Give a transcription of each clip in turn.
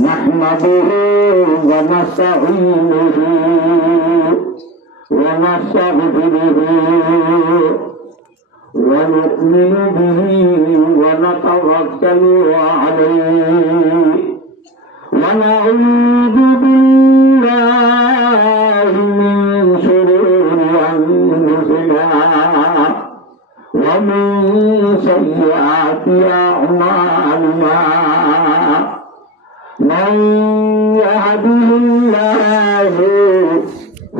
نحمده ونستعينه ونستغفره ونؤمن به ونتوكل عليه ونعوذ بالله من شرور أنفسنا ومن سيئات أعمالنا من يهده الله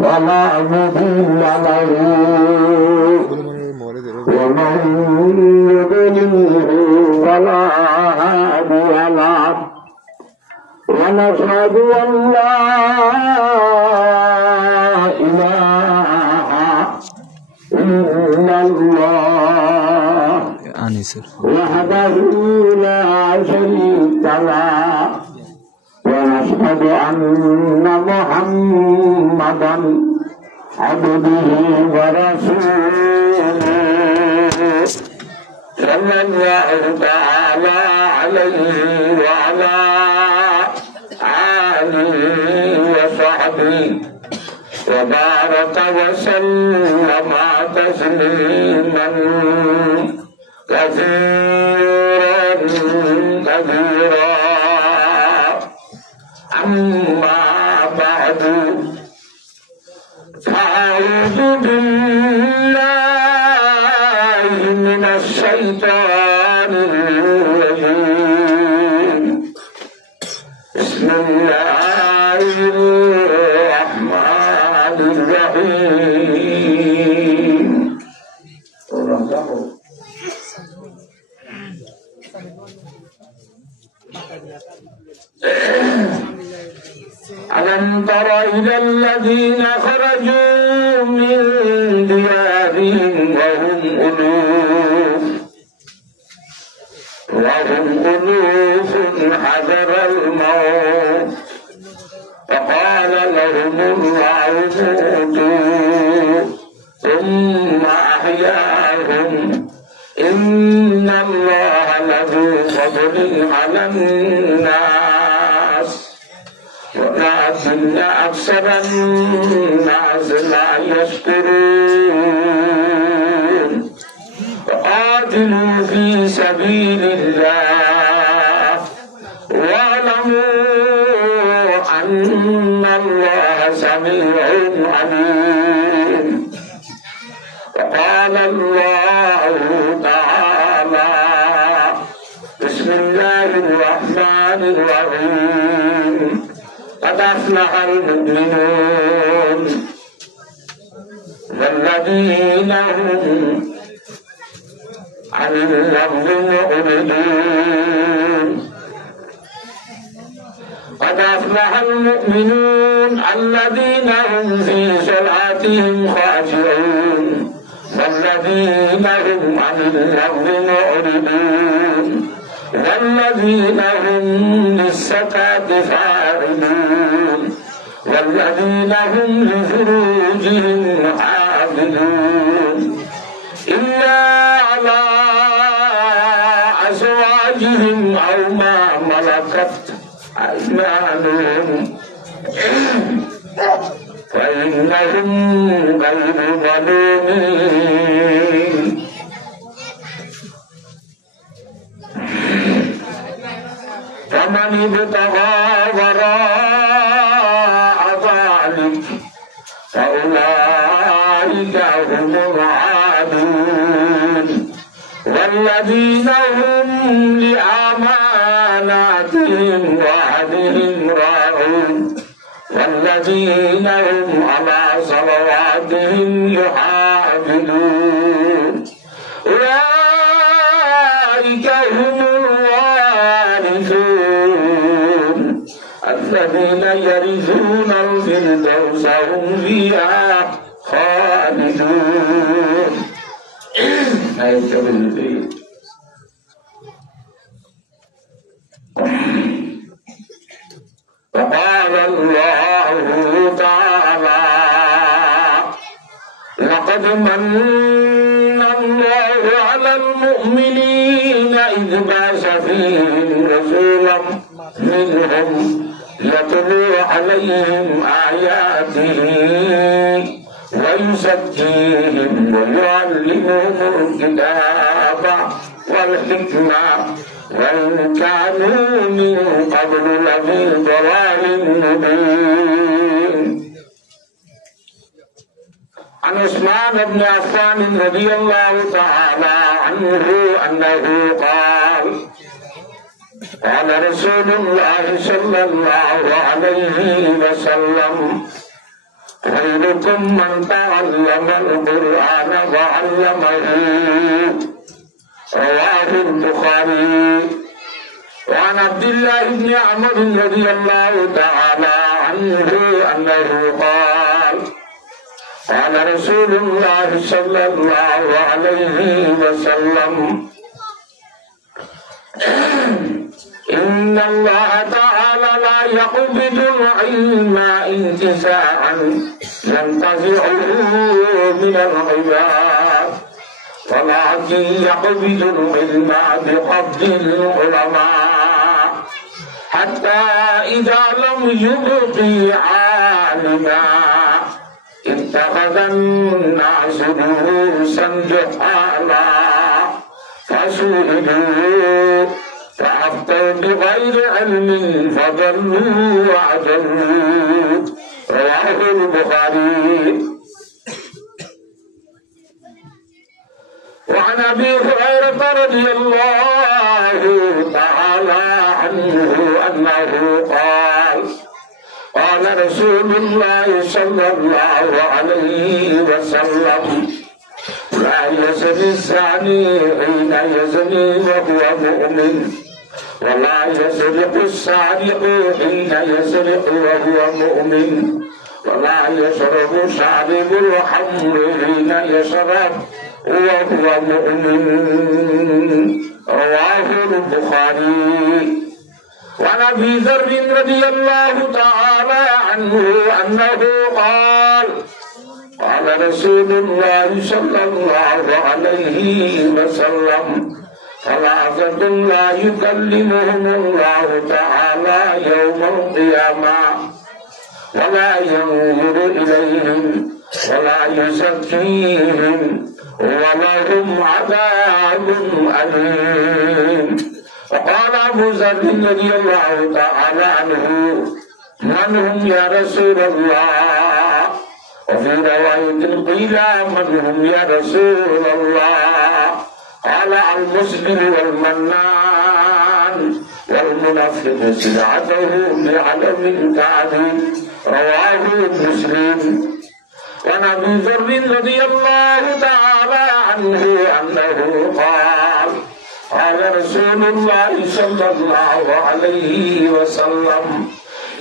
فلا مضل له ومن يضلل فلا هادي له ونشهد أن لا إله إلا الله وحده لا شريك له ونشهد أن محمدا عبده ورسوله صلى الله تعالى عليه وعلى آله وصحبه وبارك وسلم تسليما كثيرا أما بعد فأعوذ بالله من الشيطان الرجيم بسم الله الرحمن الرحيم ألم تر إلى الذين خرجوا من ديارهم وهم ألوف حذر الموت فقال لهم الله موتوا ثم أحياهم إن الله لذو فضل على الناس ولكن أكثر الناس لا يشكرون وقاتلوا في سبيل الله واعلموا أن الله سميع عليم وقال الله تعالى بسم الله الرحمن الرحيم قد أفلح المؤمنون والذين هم عن اللغو معرضون قد أفلح المؤمنون الذين هم في صلاتهم خاشعون والذين هم عن اللغو معرضون والذين هم للزكاة فاعلون والذين هم لفروجهم حافظون إلا على أزواجهم أو ما ملكت أيمانهم فإنهم غير ملومين فمن ابتغى وراء ذلك فأولئك هم العادون والذين هم لأماناتهم وعهدهم راعون والذين هم على صلواتهم يحافظون أولئك هم الوارثون الذين يرثون الفردوس هم فيها خالدون. وقال الله تعالى لقد من الله على المؤمنين إذ بعث فيهم رسولا منهم رسولهم يتلو عليهم آياته ويزكيهم ويعلمهم الكتاب والحكمة وإن كانوا من قبل لفي ضلال مبين. عن عثمان بن عفان رضي الله تعالى عنه أنه قال قال رسول الله صلى الله عليه وسلم خيركم من تعلم القرآن وعلمه. رواه البخاري. وعن عبد الله بن عمرو رضي الله تعالى عنه أنه قال قال رسول الله صلى الله عليه وسلم إن الله تعالى لا يقبض العلم انتزاعا ينتزعه من العباد ولكن يقبض العلم بقبض العلماء حتى إذا لم يبق عالما اتخذ الناس رؤوسا جهالا فسئلوا فأفتوا بغير علم فضلوا وأضلوا. رواه البخاري. وعن أبي هريرة رضي الله تعالى عنه أنه قال قال رسول الله صلى الله عليه وسلم لا يزني الزاني حين يزني وهو مؤمن ولا يسرق السارق حين يسرق وهو مؤمن ولا يشرب شارب الخمر حين يشرب وهو مؤمن. رواه البخاري. وعن أبي ذر رضي الله تعالى عنه أنه قال قال رسول الله صلى الله عليه وسلم ثلاثة لا يكلمهم الله تعالى يوم القيامة ولا ينظر إليهم ولا يزكيهم ولهم عذاب أليم. وقال أبو ذر رضي الله تعالى عنه من هم يا رسول الله؟ وفي رواية قيل من هم يا رسول الله؟ قال المسلم والمنان والمنفق سلعته بعدم تعديل. رواه مسلم. وعن أبي ذر رضي الله تعالى عنه أنه قال قال رسول الله صلى الله عليه وسلم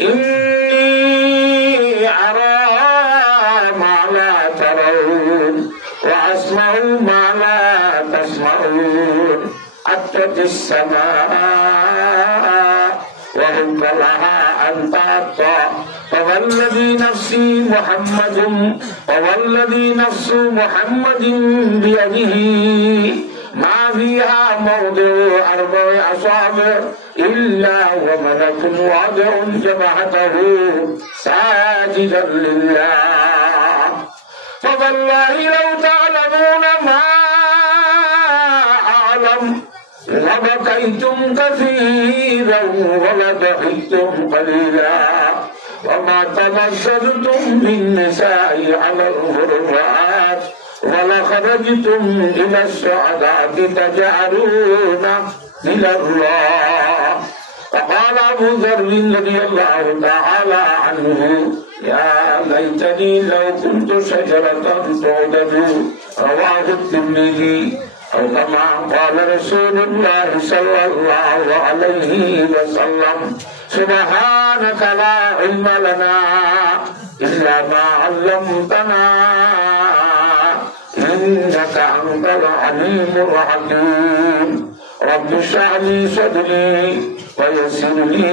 إني أرى ما لا ترون وأسمع ما لا تسمعون أتت السماء وهم لها أن تعطى فوالذي نفس محمد بيده ما فيها موضع 4 أصابع إلا وملك واضع جبهته ساجدا لله. فوالله لو تعلمون ما أعلم لبكيتم كثيرا ولضحكتم قليلا وما تمسكتم بالنساء على الغرفات ولخرجتم إلى السعداء تجعلون إلى الله. فقال أبو ذر رضي الله تعالى عنه يا ليتني لو كنت شجرة تعضد. رواه الترمذي. أو كما قال رسول الله صلى الله عليه وسلم سبحانك لا علم لنا إلا ما علمتنا إنك أنت العليم الحكيم. رب اشرح لي صدري ويسر لي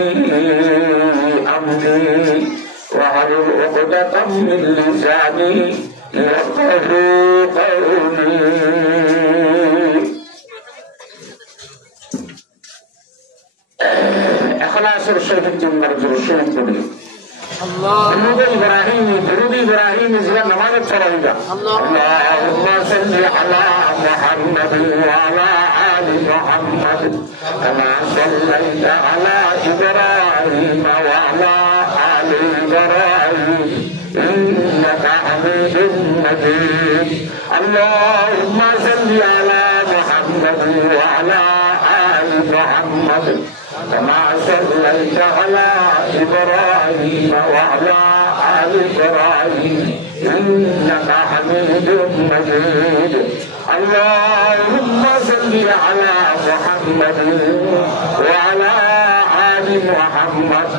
أمري واحلل عقدة من لساني يفقهوا قولي. ইখলাসের সহিত তিনবার জোরে শরীফ পড়ি درود إبراهيم زي نماز التراويح اللهم صل على محمد وعلى آل محمد كما صليت على إبراهيم وعلى آل إبراهيم إنك حميد مجيد اللهم صل على محمد وعلى آل محمد كما صليت على إبراهيم وعلى آل إبراهيم إنك حميد مجيد اللهم صل على محمد وعلى آل محمد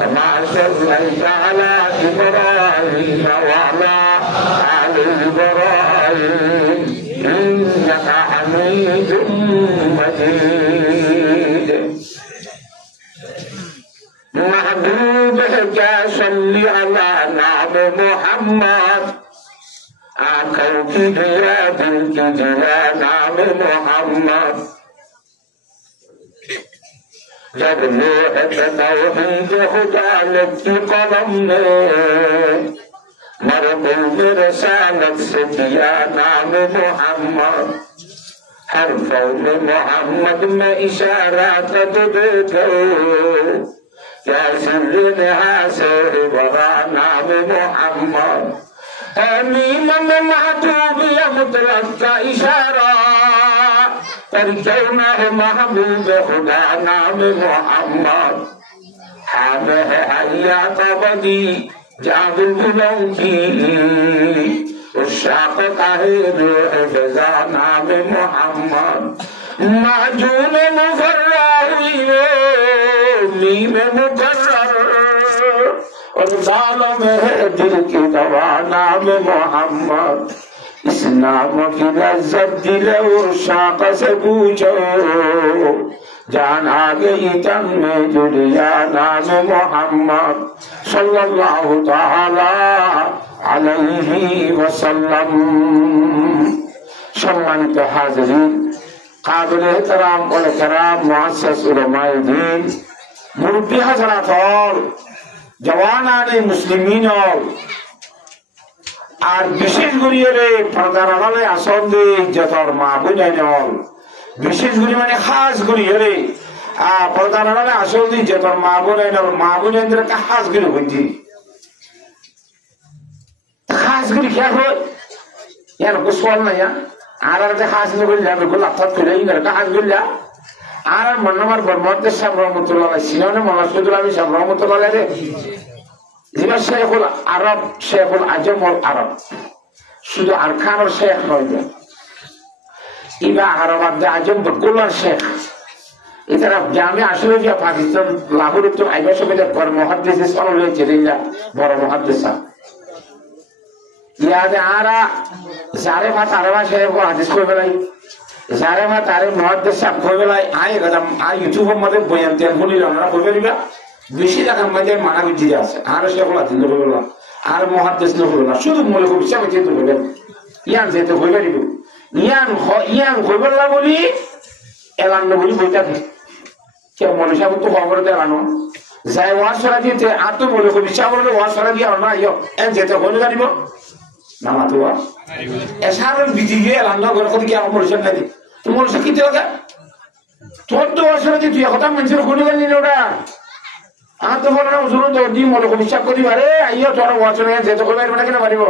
كما صليت على إبراهيم وعلى آل إبراهيم إنك حميد مجيد محبوبك صل على نعم محمد آقوك بيادك يا نعم محمد جب لوحك توحید خدا لکھی قلم نے مرغوب رسالت سے دیا نام محمد ہر قول محمد میں اشارات دے گئے یا سر نہا سے بڑا نام محمد امین میں محبوب یا مطلق کا اشارہ پر کیوں نہ ہے محبوب خدا نام محمد حام ہے حیات ابدی جان بلبلوں کی عشاق کا ہے روح فضا نام محمد معجون مفرہ ہوئی میم مقرر اور دالوں میں ہے دل کی دوا نام محمد اس نام کی لذت دل اور شاق سے پوچھو جان آ گئی تن میں جڑیا نام محمد صلی اللہ تعالی علیہ وسلم সম্মানিত হাজিরিন কাবিল এহতরাম ওয়া کرام মুআসসাস উলামায়ে দ্বীন মুরব্বি হযরত জওয়ানানে মুসলিমিন আর বিশেষ করে পর্দার আড়ালে আসন দিয়ে ইজ্জতর মাহবুব আইনল বিশেষ করে মানে খাস করে পর্দার আড়ালে আসন দিয়ে ইজ্জতর মাহবুব আইনল মাহবুব আইনদের খাস করে হইতি খাস করে কি হয় ইয়ার গোসল না ইয়া আর খাস করে যাবে গোল আত্মাত করে ইনার খাস করে আর মন্নমার বরমত সাহেব রহমতুল্লাহ সিনানে মনাসুদুল আমি সাহেব রহমতুল্লাহ রে যিনি শেখুল আরব শেখুল আজমল আরব শুধু আরকানুর শেখ নয় ইবা আরব আব্দে আজম বকুল্লার শেখ এছাড়া জামে আসলে পাকিস্তান লাহোর তো আইবা সমিতির বড় মুহাদ্দিস সাল্লাল্লাহু আলাইহি ওয়াসাল্লাম বড় মুহাদ্দিস ইয়াদে আরা জারে মা তারবা শেখ হাদিস কই বেলাই জারে মা তারে মুহাদ্দিস সাহেব কই বেলাই আই গদম আই ইউটিউবের মধ্যে বয়ান তেল বলিল না কই বেলিবা বেশি টাকার মধ্যে মানা বুঝি আছে আর শেখুল আদিন হইল আর মুহাদ্দিস হইল না শুধু মূল খুব হিসাবে যেতে হইবেন ইয়ান যেতে হইবে দিব ইয়ান হইবেন না বলি এলান না বলি বইটা কে মনে সাহেব তো খবর দেলানো যাই ওয়াজ সরা দিতে আর তো মূল খুব হিসাব বলে ওয়াজ সরা দিয়া না ইয়ো এন যেতে হইল জানিব না মাতুয়া এসারের বিধি গিয়ে এলান না ঘর কত কি আমার মনে সাহেব নাই তুমি মনে সাহেব কি দেওয়া তোর তো ওয়াজ সরা দিয়ে তুই কথা মানুষের কোনো জানি না ওটা আর তো বলে না শুনুন তো দি মনে বিশ্বাস করি আরে আইও তোর ওয়াচনে যেতে কইবার মানে কেন পারিব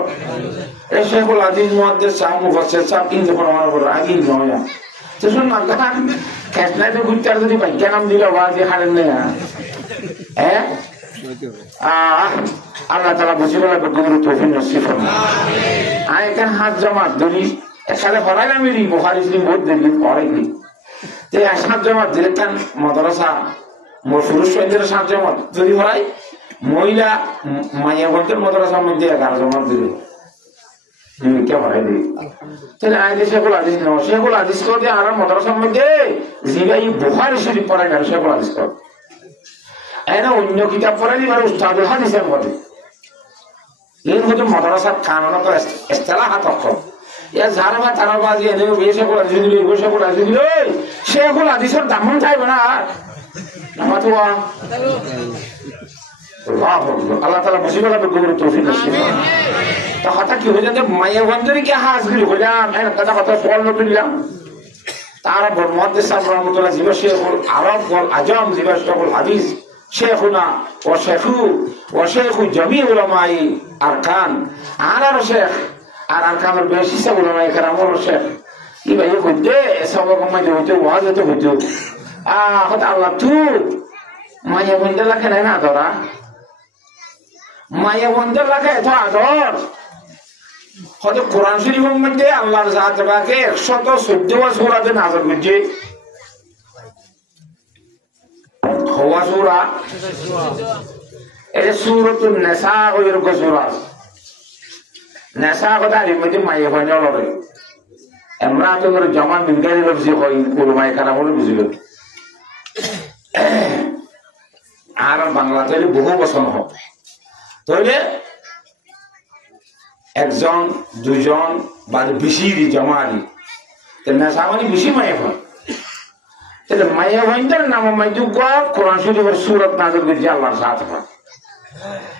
এই শেখুল আদিস মুহাদ্দিস সাহেব মুফাসসির সাহেব কিন্তু কোন আমার বড় আগিন নয় তো শুন না গান কেসনা তো গুচ্চার যদি ভাগ্য নাম দিল ওয়াজি হারেন না হ্যাঁ আল্লাহ তাআলা বুঝিবলা বগুরু তৌফিক নসিব করুন আমিন আয় কেন হাত জমা ধরি একসাথে পড়াইলাম এই বুখারী শরীফ বহুত দিন পড়াইলি যে হাত জমা দিলে কেন মাদ্রাসা পুরুষ সৈন্যের 7 জমাত যদি পড়াই মহিলা মাইয়া বলতে মাদ্রাসার মধ্যে 11 জমাত দিবে কে পড়াই দিবে তাহলে আইলে শেখুল আদিস ন শেখুল আদিস করে আর মাদ্রাসার মধ্যে জিগাই বুখারী শরীফ পড়াই না শেখুল আদিস করে এনা অন্য কিতাব পড়াই আর উস্তাদুল হাদিস পড়ে এই হচ্ছে মাদ্রাসার কানুন ও ইসতিলাহাত ইয়া জারবা তারাবাজি এনে শেখুল আদিস দিলে শেখুল আদিসের দাম চাইবে না নামাতুয়া আল্লাহ তাআলা মুসিবত গুরু তৌফিক নসিব তা কথা কি হয়ে যাবে মায়া বন্ধুরি কি হাজগিরি হইলাম কথা কথা পড়ল তুললাম তারা মুহাদ্দিস সাহেব রাহমাতুল্লাহ জিবা শেখুল আরব ওয়াল আজম জিবা শেখুল হাদিস শেখুনা ওয়া শেখু জামি উলামাই আরকান আর শেখ আর আরকানের বেশি সব উলামাই কেরামের শেখ ই ভাই কইতে সবক মাঝে হইতে ওয়াজ হতে হইতে কথা আল্লাহ তু মায়া বন্ধু লাগে না ধরা মায়া বন্ধু লাগে এত আদর হয়তো কোরআন শরীফের মধ্যে আল্লাহর জাতটাকে 114 সূরাতে নাযিল করেছে হওয়া সূরা এটা সূরাতুন নিসা এর সূরা নিসা কথা এর মধ্যে মায়া বন্ধু লড়ে ইমরাতুল জামান বিনগারি লফজি কই উলামায়ে কেরাম বলে বুঝিল আর বাংলাতে বহু বচন হবে তাহলে একজন দুজন বা বেশির জমারি নেশা মানে বেশি মায়া ভাই তাহলে মায়া ভাইটার নাম কোরআন শরীফের সূরত নাযিল করেছে আল্লাহর সাথে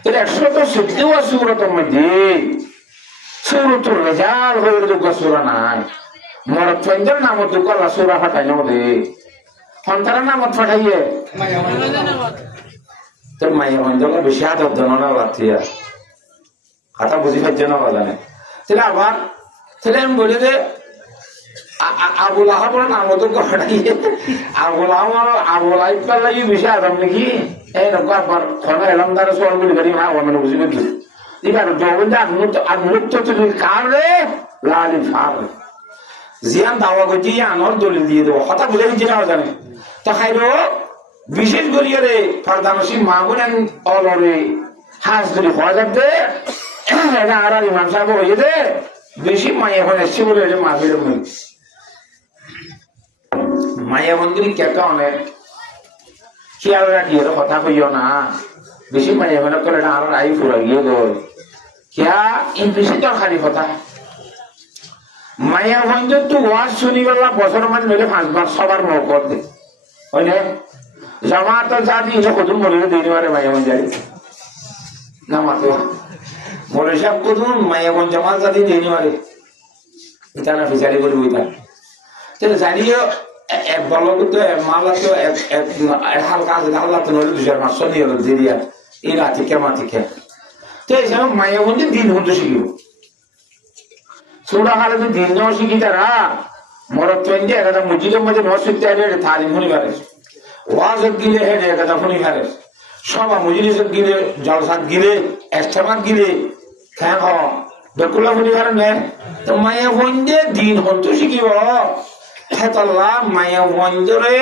তাহলে 114 সূরতের মধ্যে সূরাতুর রিজাল হইল সূরা নাই মরদ ফাইন্দার নাম আল্লাহ সূরা ফাটাই নদে সন্তানের নাম ফাটাইয়ে তো মায়া ভাইটা বেশি আদর দেন না লাথিয়া কথা বুঝি পাইছে না জানে তাহলে আবার তাহলে আমি বলি যে আবুল আহাবের নাম তো ঘটাইয়ে আবুল আইপার লাগি বেশি আদাম নাকি এই নৌকা আবার খনা এলাম দ্বারা সোয়াল বলি গাড়ি মা মানে বুঝি পেলি এবার জগন্তে আত্মুক্ত তুলি কার রে লালি ফার জিয়ান দাওয়া করছি আনোর দলিল দিয়ে দেবো কথা বুঝে দিচ্ছি না জানে তো খাইল বিশেষ করিয়ে রে ফারদানসি মাগুনেন অলরে হাঁস ধরে হওয়া যাবে আর ইমাম সাহেব হয়ে দে বেশি মায়া এখন এসছে বলে মাহফিলের মধ্যে মায়া বন্ধুরি কেকা অনেক খেয়াল রাখি কথা কইও না বেশি মায়া মনে করে না আরো আই ফুরা গিয়ে গল খেয়া ইন বেশি তো খালি কথা মায়া বন্ধু তো ওয়াজ শুনি গেল বছর মাঝে নইলে 5 বার সবার মৌকত দে হইলে জামাত জাতি কদুর মনে দিতে পারে মায়া বন্ধু না মাতো মনে সাহেব কদুর মায়া বন্ধু জামাত জাতি দিতে পারে এটা না ফিচারি করে বইতা তাহলে জানিও এক বলক তো মালা তো এক হালকা আছে আল্লাহ তো নইলে 2500 নিয়ে দিয়ে দিয়া এই রাতে কেমাতিকে তো এই সময় মায়া বন্ধু দিন হতে শিখিব ছোটা কালে তো দিন যাওয়া শিখি তারা মরদ চঞ্জে একটা মসজিদের মধ্যে মসজিদ তালিম শুনি পারে ওয়াজ গিলে হেঁটে একটা শুনি পারে সবা মজলিস গিলে জলসাত গিলে এস্তেমাত গিলে খেয়ে খাওয়া বেকুলা শুনি পারে নে তো মায়া বন্ধে দিন হতে শিখিব হেতাল্লাহ মায়া বন্ধরে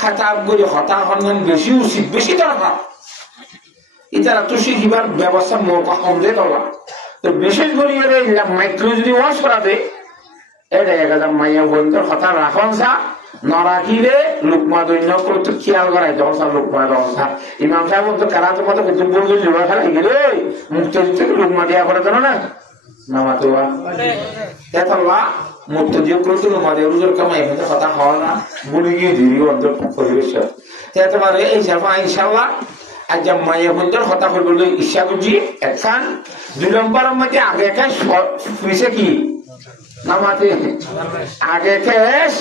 খাতাব করে হতা হন্যান বেশি উচিত বেশি দরকার ইতারা তো শিখিবার ব্যবস্থা মৌকা কম দে তোলা তো বিশেষ করে মাইক্রো যদি ওয়াশ করাতে এটা একটা মাইয়া বন্ধুর কথা রাখন সা নরাকিলে লুকমা দৈন্য করতে খেয়াল করাই যখন সা লুকমা রসা ইমাম সাহেব তো কারাতে মতো কিন্তু বলতে জোড়া খেলা গেলে মুক্ত থেকে লুকমা দিয়া করে দেন না নামাতুয়া এতল্লাহ মুক্ত দিয়ে করতে লুকমা দিয়ে রুজোর কামাই কিন্তু কথা হওয়া না বুড়ি গিয়ে দিবি অন্তর পরিবেশ তোমার এই ইনশাল্লাহ আজ মায়া বন্ধুর কথা বলবো ইচ্ছা করছি একখান 2 নম্বরের মধ্যে আগে পিছে কি নামাতে আগে কেস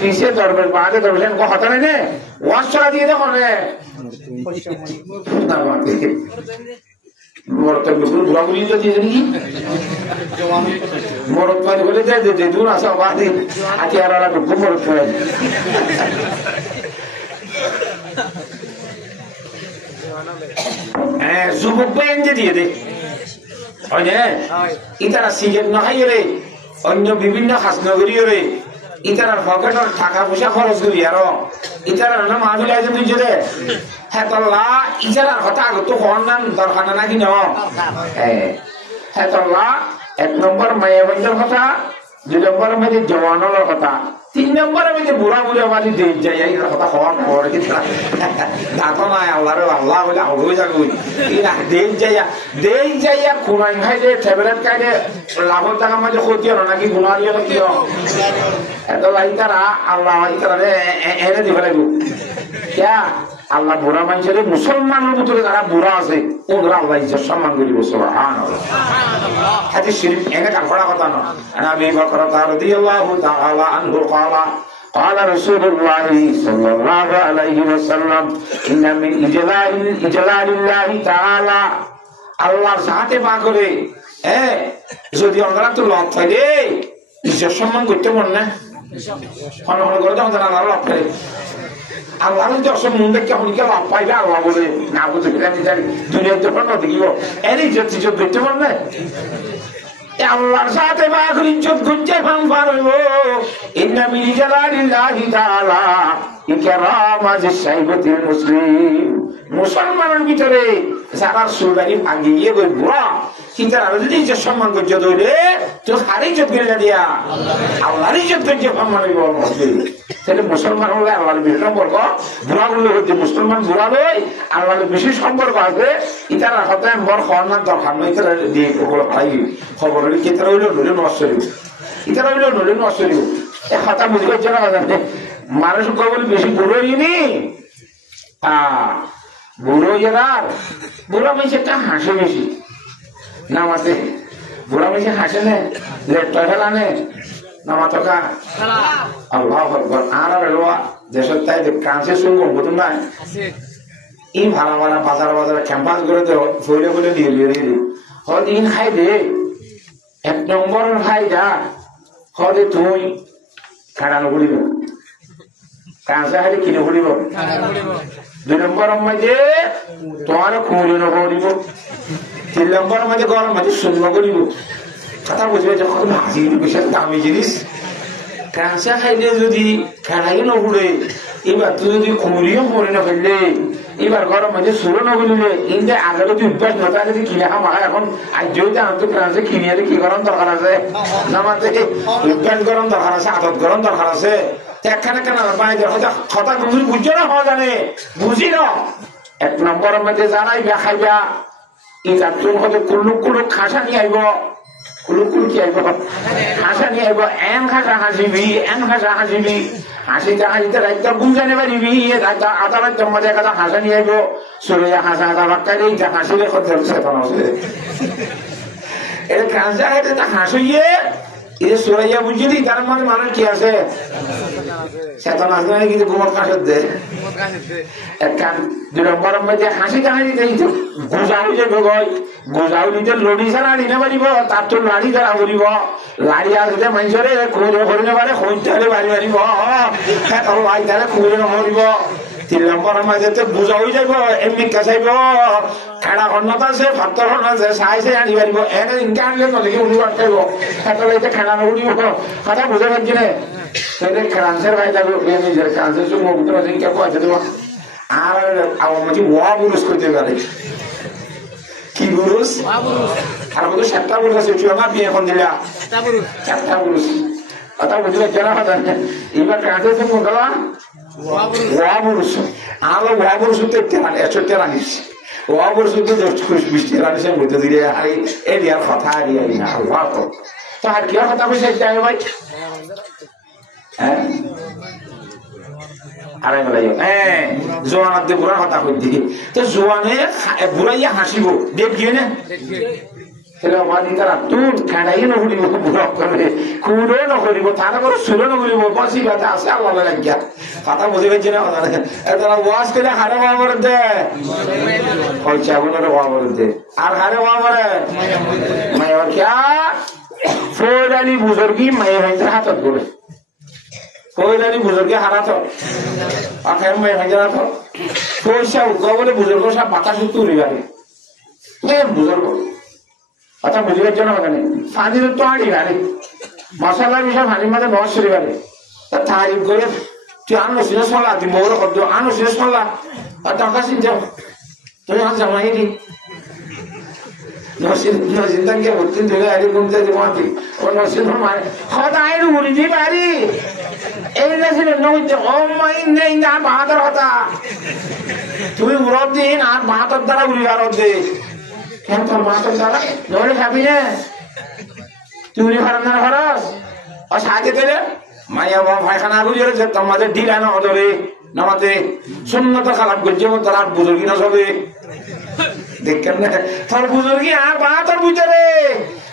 পিছে ধরবেন বাদে ধরবেন কথা নেই নে ওয়াশ ছড়া দিয়ে দেখো নে নামাতে মরত বিপুল ঘোরাঘুরি তো দিয়েছে নাকি মরত পানি বলে দেয় যে দূর আসা বাদে আজকে আর আলাদা খুব মরত পড়ে যুবক বেঞ্জে দিয়ে দে ইতারা সিগারেট নখাই রে অন্য বিভিন্ন খাসনগরী রে ইতারার পকেটের টাকা পয়সা খরচ করি আর ইতারার না মাহফিল আয়োজন দিচ্ছে রে হ্যাঁ তল্লা ইতারার কথা আগত হওয়ার নাম দরকার না নাকি ন হ্যাঁ তল্লা 1 নম্বর মায়া বন্ধের কথা 2 নম্বরের মধ্যে জওয়ানের কথা 3 নম্বরের মধ্যে বুড়া বুড়া বাড়ি দেশ যাই এই কথা হওয়ার পরে কি দাঁত নাই আল্লাহ বলে আগে যাবো দেশ যাইয়া খুনাই খাই যে ট্যাবলেট খাইলে লাভর টাকার মধ্যে ক্ষতি হলো নাকি গুণারিও নাকি এত লাই তারা আল্লাহ তারা এনে দিবে লাগবে ক্যা আল্লাহ বুড়া মানুষের মুসলমানের ভিতরে যারা বুড়া আছে ওরা আল্লাহ ইজ্জত সম্মান করিব সুবহানাল্লাহ হাদিস শরীফ এনে কার করা কথা না নবী বকর রাদিয়াল্লাহু তাআলা আনহু قال قال رسول الله صلى الله عليه وسلم ان من اجلال الله تعالى আল্লাহর সাথে পাকরে যদি আমরা তো লাভ থাকে ইজ্জত সম্মান করতে মন না কোন কোন করে দাও না লাভ করে আল্লাহ যদি অসম মন দেখে হনিকে লাভ পাইবে আল্লাহ বলে না বুঝে আমি জানি দুনিয়ার যখন না দেখিব এর ইজ্জত করতে মন না আল্লাহর সাথে বাকরি ইজ্জত গুঞ্জে ফান পার হইব ইন্না মিন জালালিল্লাহি তাআলা ইকরামাজ সাইবাতিল মুসলিম মুসলমানের ভিতরে যারা সুলতানি ভাঙিয়ে গই বুড়া চিন্তা আর যদি ইজ্জত সম্মান করতে দইলে তো আর ইজ্জত করে না দিয়া আল্লাহর ইজ্জত করতে সম্মান হইব মুসলিম তাহলে মুসলমান হলে আল্লাহর বেশি সম্পর্ক বুড়া বললে হচ্ছে মুসলমান বুড়া লই আল্লাহর বেশি সম্পর্ক আছে ইতারা হতে বড় খরনার দরকার নয় ইতারা দিয়ে ওগুলো ভাই খবর হলে কে তারা হইলো নলে নশ্বরী ইতারা হইলো নলে নশ্বরী এ কথা বুঝবার জন্য মানুষ কবল বেশি বুড়োই নি বুড়ো যার বুড়া মেয়েটা হাসে বেশি নামাতে বুড়া মেয়ে হাসে নে লেপটা খেলা নে নামা থকা আল্লাহ আকবার আর দেশের তাই কাঁচে শুনবো বুঝুন না এই ভাড়া ভাড়া বাজার ক্যাম্পাস করে ফইলে ফইলে দিয়ে হদিন খাই দে 1 নম্বরের খাইটা হদে তুই খাড়ানো করিব কাঁচা খাইলে কিনে করিব 2 নম্বরের মধ্যে তোমার খুঁজে নকরিব 3 নম্বরের মধ্যে গরম মধ্যে শূন্য করিব কথা বুঝবে যখন হাসি বিশেষ দামি জিনিস কাঁচা খাইলে যদি খাড়াই নপুড়ে এবার তুই যদি খুঁড়িও পড়ে না ফেললে এবার গরম মধ্যে সুরো নগলিলে ইন্দে আগে যদি উদ্যাস নতা যদি কিনে খামা এখন আজ যদি জানতো কাঁচা কিনে কি গরম দরকার আছে নামাতে উদ্যাস গরম দরকার আছে আদত গরম দরকার আছে একখানে কেন কথা বুঝছো না হওয়া জানে বুঝি না 1 নম্বরের মধ্যে জানাই খাইবা এটা তোর হয়তো কুলুক খাসা নিয়ে আইব কুলুকুল কি আইব খাসা নিয়ে আইব এন খাসা হাসিবি হাসিতে রাইতা গুঞ্জানে পারিবি আধা রাত জমা কথা হাসা নিয়ে আইব সরিয়া হাসা আধা বাক্কারে এটা হাসিলে কথা চেতন আছে এটা কাঁচা খাইতে হাসিয়ে এটা সরাইয়া বুঝলি তার মানে মানুষ কি আছে চেতন আসবে না কিন্তু ঘুমত কাঁচত দে 2 নম্বরের মধ্যে হাসি কাহানিতে গোজাও যে গোজাও নিতে লড়ি ছাড়া নিতে পারিব তার তো লাড়ি ছাড়া করিব লাড়ি আসলে মানুষরে খুঁজে করিলে পারে খুঁজতে হলে বাড়ি মারিব লাই তাহলে খুঁজে নকরিব 3 নম্বরের মধ্যে তো বুঝা হয়ে যাইব এমনি কেঁচাইব খেড়া খন্নত আছে ভাত্তর খন্ড আছে চাই আনি পারিব এনে ইনকে আনলে নদীকে উঠি আটকাইব সেটা খেলা নকরিব কথা বুঝে পারছি না সেটা ক্রান্সের ভাই যাবে নিজের ক্রান্সের সঙ্গে মুগ্ধ আছে কে আছে দেবো আর আমার মাঝে ওয়া বুরুষ করতে পারে কি বুরুষ আর কত 7টা বুরুষ আছে তুই আমার বিয়ে এখন দিলা 7টা বুরুষ কথা বুঝলে কেন কথা এবার ক্রান্সের সঙ্গে গেলাম ওয়া বুরুষ আর ওয়া বুরুষ তো একটু রানিস ওয়া বুরুষ তো 10-20 রানিসের মধ্যে দিলে এরিয়ার কথা না আল্লাহ তো আর কি কথা বলছে যাই ভাই আরে বলাই জোয়ানাতে বুড়ার কথা কই দিকে তো জোয়ানে বুড়াইয়া হাসিব দেখবে না তাহলে আমাদের তারা তুই খাড়াই নকরিব বুড়া করবে খুঁড়ো নকরিব তারা করে সুরো নকরিব বসি কথা আছে আল্লাহ লাগিয়া কথা বুঝে গেছি না তারা ওয়াজ করে হারে বাবার দে পয়সা গুলোর বাবার দে আর হারে বাবার মায়ের क्या ফৌরানি বুজুর্গি মায়ের হাতত করে ফৌরানি বুজুর্গে হারাত আখের মায়ের হাজার পয়সা গবলে বুজুর্গ সব বাতাস তুলি গাড়ি বুজুর্গ কথা বুঝবার জন্য ওখানে ফাঁদি তো আড়ি গাড়ি মশালার বিষয় ফাঁদির মাঝে নশরি গাড়ি তারিফ করে তুই আনো সিনে সল্লা তুই বউর করতো আনো সিনে সল্লা আর টাকা চিনতে তুই আন জামাই দি নসিন্দানকে ভর্তি দিলে আরে গুমতে দিমাতি ও নসিন মানে সদায় উড়ি দি পারি এই ছিল নইতে ও মাই নেই না বাহাদুর কথা তুই উড়ত দিন আর বাহাদুর দ্বারা উড়ি আর দে কেন তোর বাহাদুর দ্বারা নইলে খাবি না তুই উড়ি ফারান না খরচ আর সাহায্য দিলে মাইয়া বাবা পায়খানা গুজরে যে তোমাদের ঢিলা না হদরে নামাতে সুন্নত খারাপ করছে তারা বুজুর্গি না সবে দেখেন না তোর বুজুর্গি আর বা তোর বুঝারে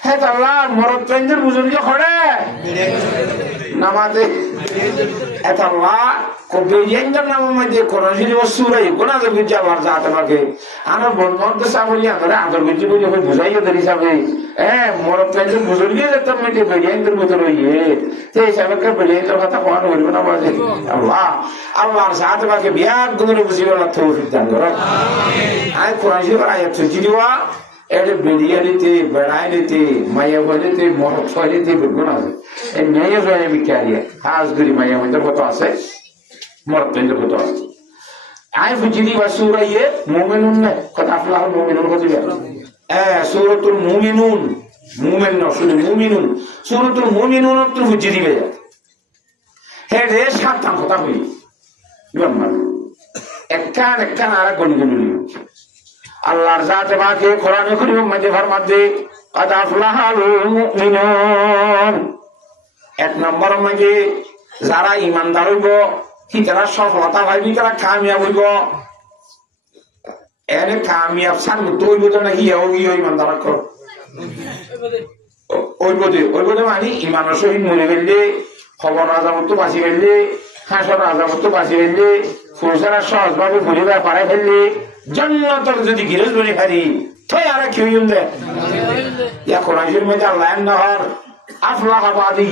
হ্যাঁ তাল্লা মরদ প্রেঞ্জের বুজুর্গি খড়ে নামাতে এতাল্লা বেরিয়াইন্দার নামের মধ্যে কোন জিনিস সুরাই কোনা যে বুঝছে আমার যাতে আমাকে আমার বন্ধু সাবলি আমরা আদর বুঝছি বুঝে বুঝাইয়ে দেরি হিসাবে হ্যাঁ মরদ প্রেঞ্জের বুজুর্গি যেতাম মেয়েটি বেরিয়াইন্দের মতো রইয়ে সেই হিসাবে বেরিয়াইন্দের কথা কখনো বলবে না বলে আল্লাহ আল্লাহর সাথে আমাকে বিয়ার গুণের বুঝিবার তৌফিক দান করো আমি কোরআন শরীফের আয়াত ছুটি দিবা এটা বিরিয়ানিতে বেড়াইনিতে মাইয়া বলিতে মরক শৈলীতে বেগুন আছে এই মেয়ে জয় আমি ক্যারিয়ে হাজ করি মাইয়া মধ্যে কত আছে মরক পেন্দ্র কত আছে আমি বুঝি দিবা সুরাইয়ে মুমিনুন না কথা আফলাহ মুমিনুন কত দিবা সূরাতুল মুমিনুন মুমিন না শুধু মুমিনুন সূরাতুল মুমিনুন তো বুঝি দিবে হ্যাঁ রে সাতটা কথা বলি একখান আর গণগুলি আল্লাহর জাতে বাকে কোরআনে কারীমের মধ্যে ফরমাতে قد أفلح المؤمنون এক নম্বর মধ্যে যারা ঈমানদার হইব কি তারা সফলতা পাইবি তারা কামিয়াব হইব এনে কামিয়াব সান তো হইব তো নাকি ঈমানদার কর ওইবদে মানে ঈমানের সহিত মরে গেলে খবর আজামত বাঁচি গেলে হাসর আজামত বাঁচি গেলে ফুলসারা সহজভাবে ঘুরিবার পারে ফেললে জান্নাতের যদি গিরজ বলি হারি তাই আর কি হইম দে ইয়া কোরআনের মধ্যে আল্লাহ নহর আফলাহ বাদি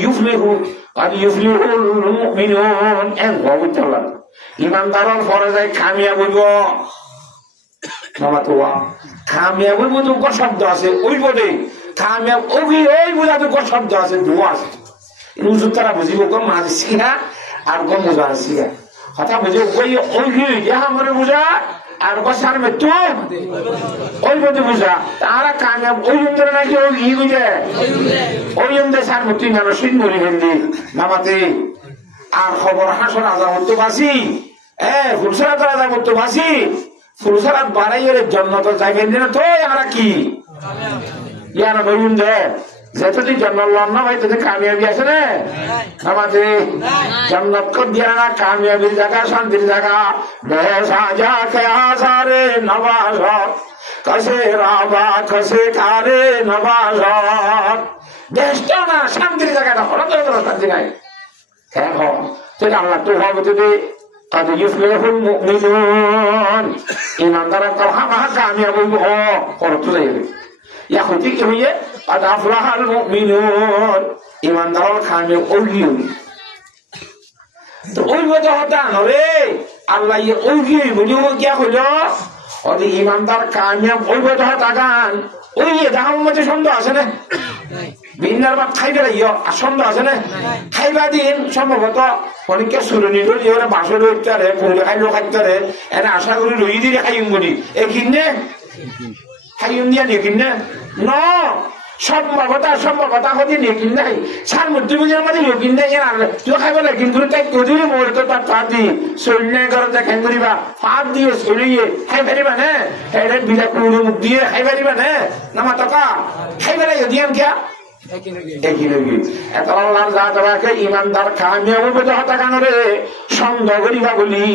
ইউফলিহুল মুমিনুন এন গবতলা ঈমানদারর ফরজে কামিয়াব হইব নামাতোয়া কামিয়াব হইব তো কোন শব্দ আছে ওইবদে কামিয়াব ওই বুঝা তো কোন শব্দ আছে দুয়া আছে ইনুজু তারা বুঝিব কোন মাঝ শিখা আর কোন বুঝার শিখা কথা বুঝে ওই ইয়া আমারে বুঝা আর বসার মে তো ওই বলতে বুঝা তারা কামিয়াব ওই যন্ত্র নাকি ওই ই বুঝে ওই যন্ত্র সার মতো মানুষ মরি ফেললি নামাতে আর খবর হাসর আজামত তো বাসি ফুলসরাত আজামত তো বাসি ফুলসরাত বাড়াইয়ের জন্নত যাই ফেললি না তো আমরা কি ইয়ার ওই যন্ত্র যেতদিন জন্ম লন না ভাই তোদের কামিয়াবি আছে না আমাদের জন্নত কর দিয়া না কামিয়াবির জায়গা শান্তির জায়গা বেসাজা খেয়ারে নবাজ কসে রাবা কসে কারে নবাজ দেশটা না শান্তির জায়গাটা হঠাৎ শান্তি নাই হ্যাঁ তুই আল্লাহ তো হবে তুই قد يفلح المؤمنون ঈমানদার তো হামা কামিয়াব করতে যাইবে ইয়া হতে কি হইয়ে قد أفلح المؤمنون ঈমানদার কামিয়াব ওই তো ওই কথা হতা নরে আল্লাহ ওই বলি ও কি হইল ওই ঈমানদার কামিয়াব ওই কথা হতা গান ওই দাম মধ্যে সন্দেহ আছে না বিন্দার বাদ খাইবে ইয় আর সন্দেহ আছে না খাইবা দিন সম্ভবত অনেককে সুরনি ধরি ওরা বাসর উঠতে পুরো খাইলো খাইতে এনে আশা করি রই দিয়ে খাইম বলি এ কিনে খাইম দিয়া নিয়ে কিনে ন সম্ভবতা হতে নেকিন নাই সার মধ্যে বুঝার মধ্যে নেকিন নাই তুই খাইব না কিন্তু তাই কদিনে মরে তো তার পাত দিয়ে শরীর ঘরে দেখাই করিবা পাত দিয়ে শরীরে খাই পারিবা না এটা বিরা কুড়ো মুখ দিয়ে খাই পারিবা না নামা টকা খাই পারে দিয়াম কিয়া একই লগি এত আল্লাহর জাত রাখে ঈমানদার কামিয়াব হবে তো হতা কানরে সন্দেহ করিবা বলি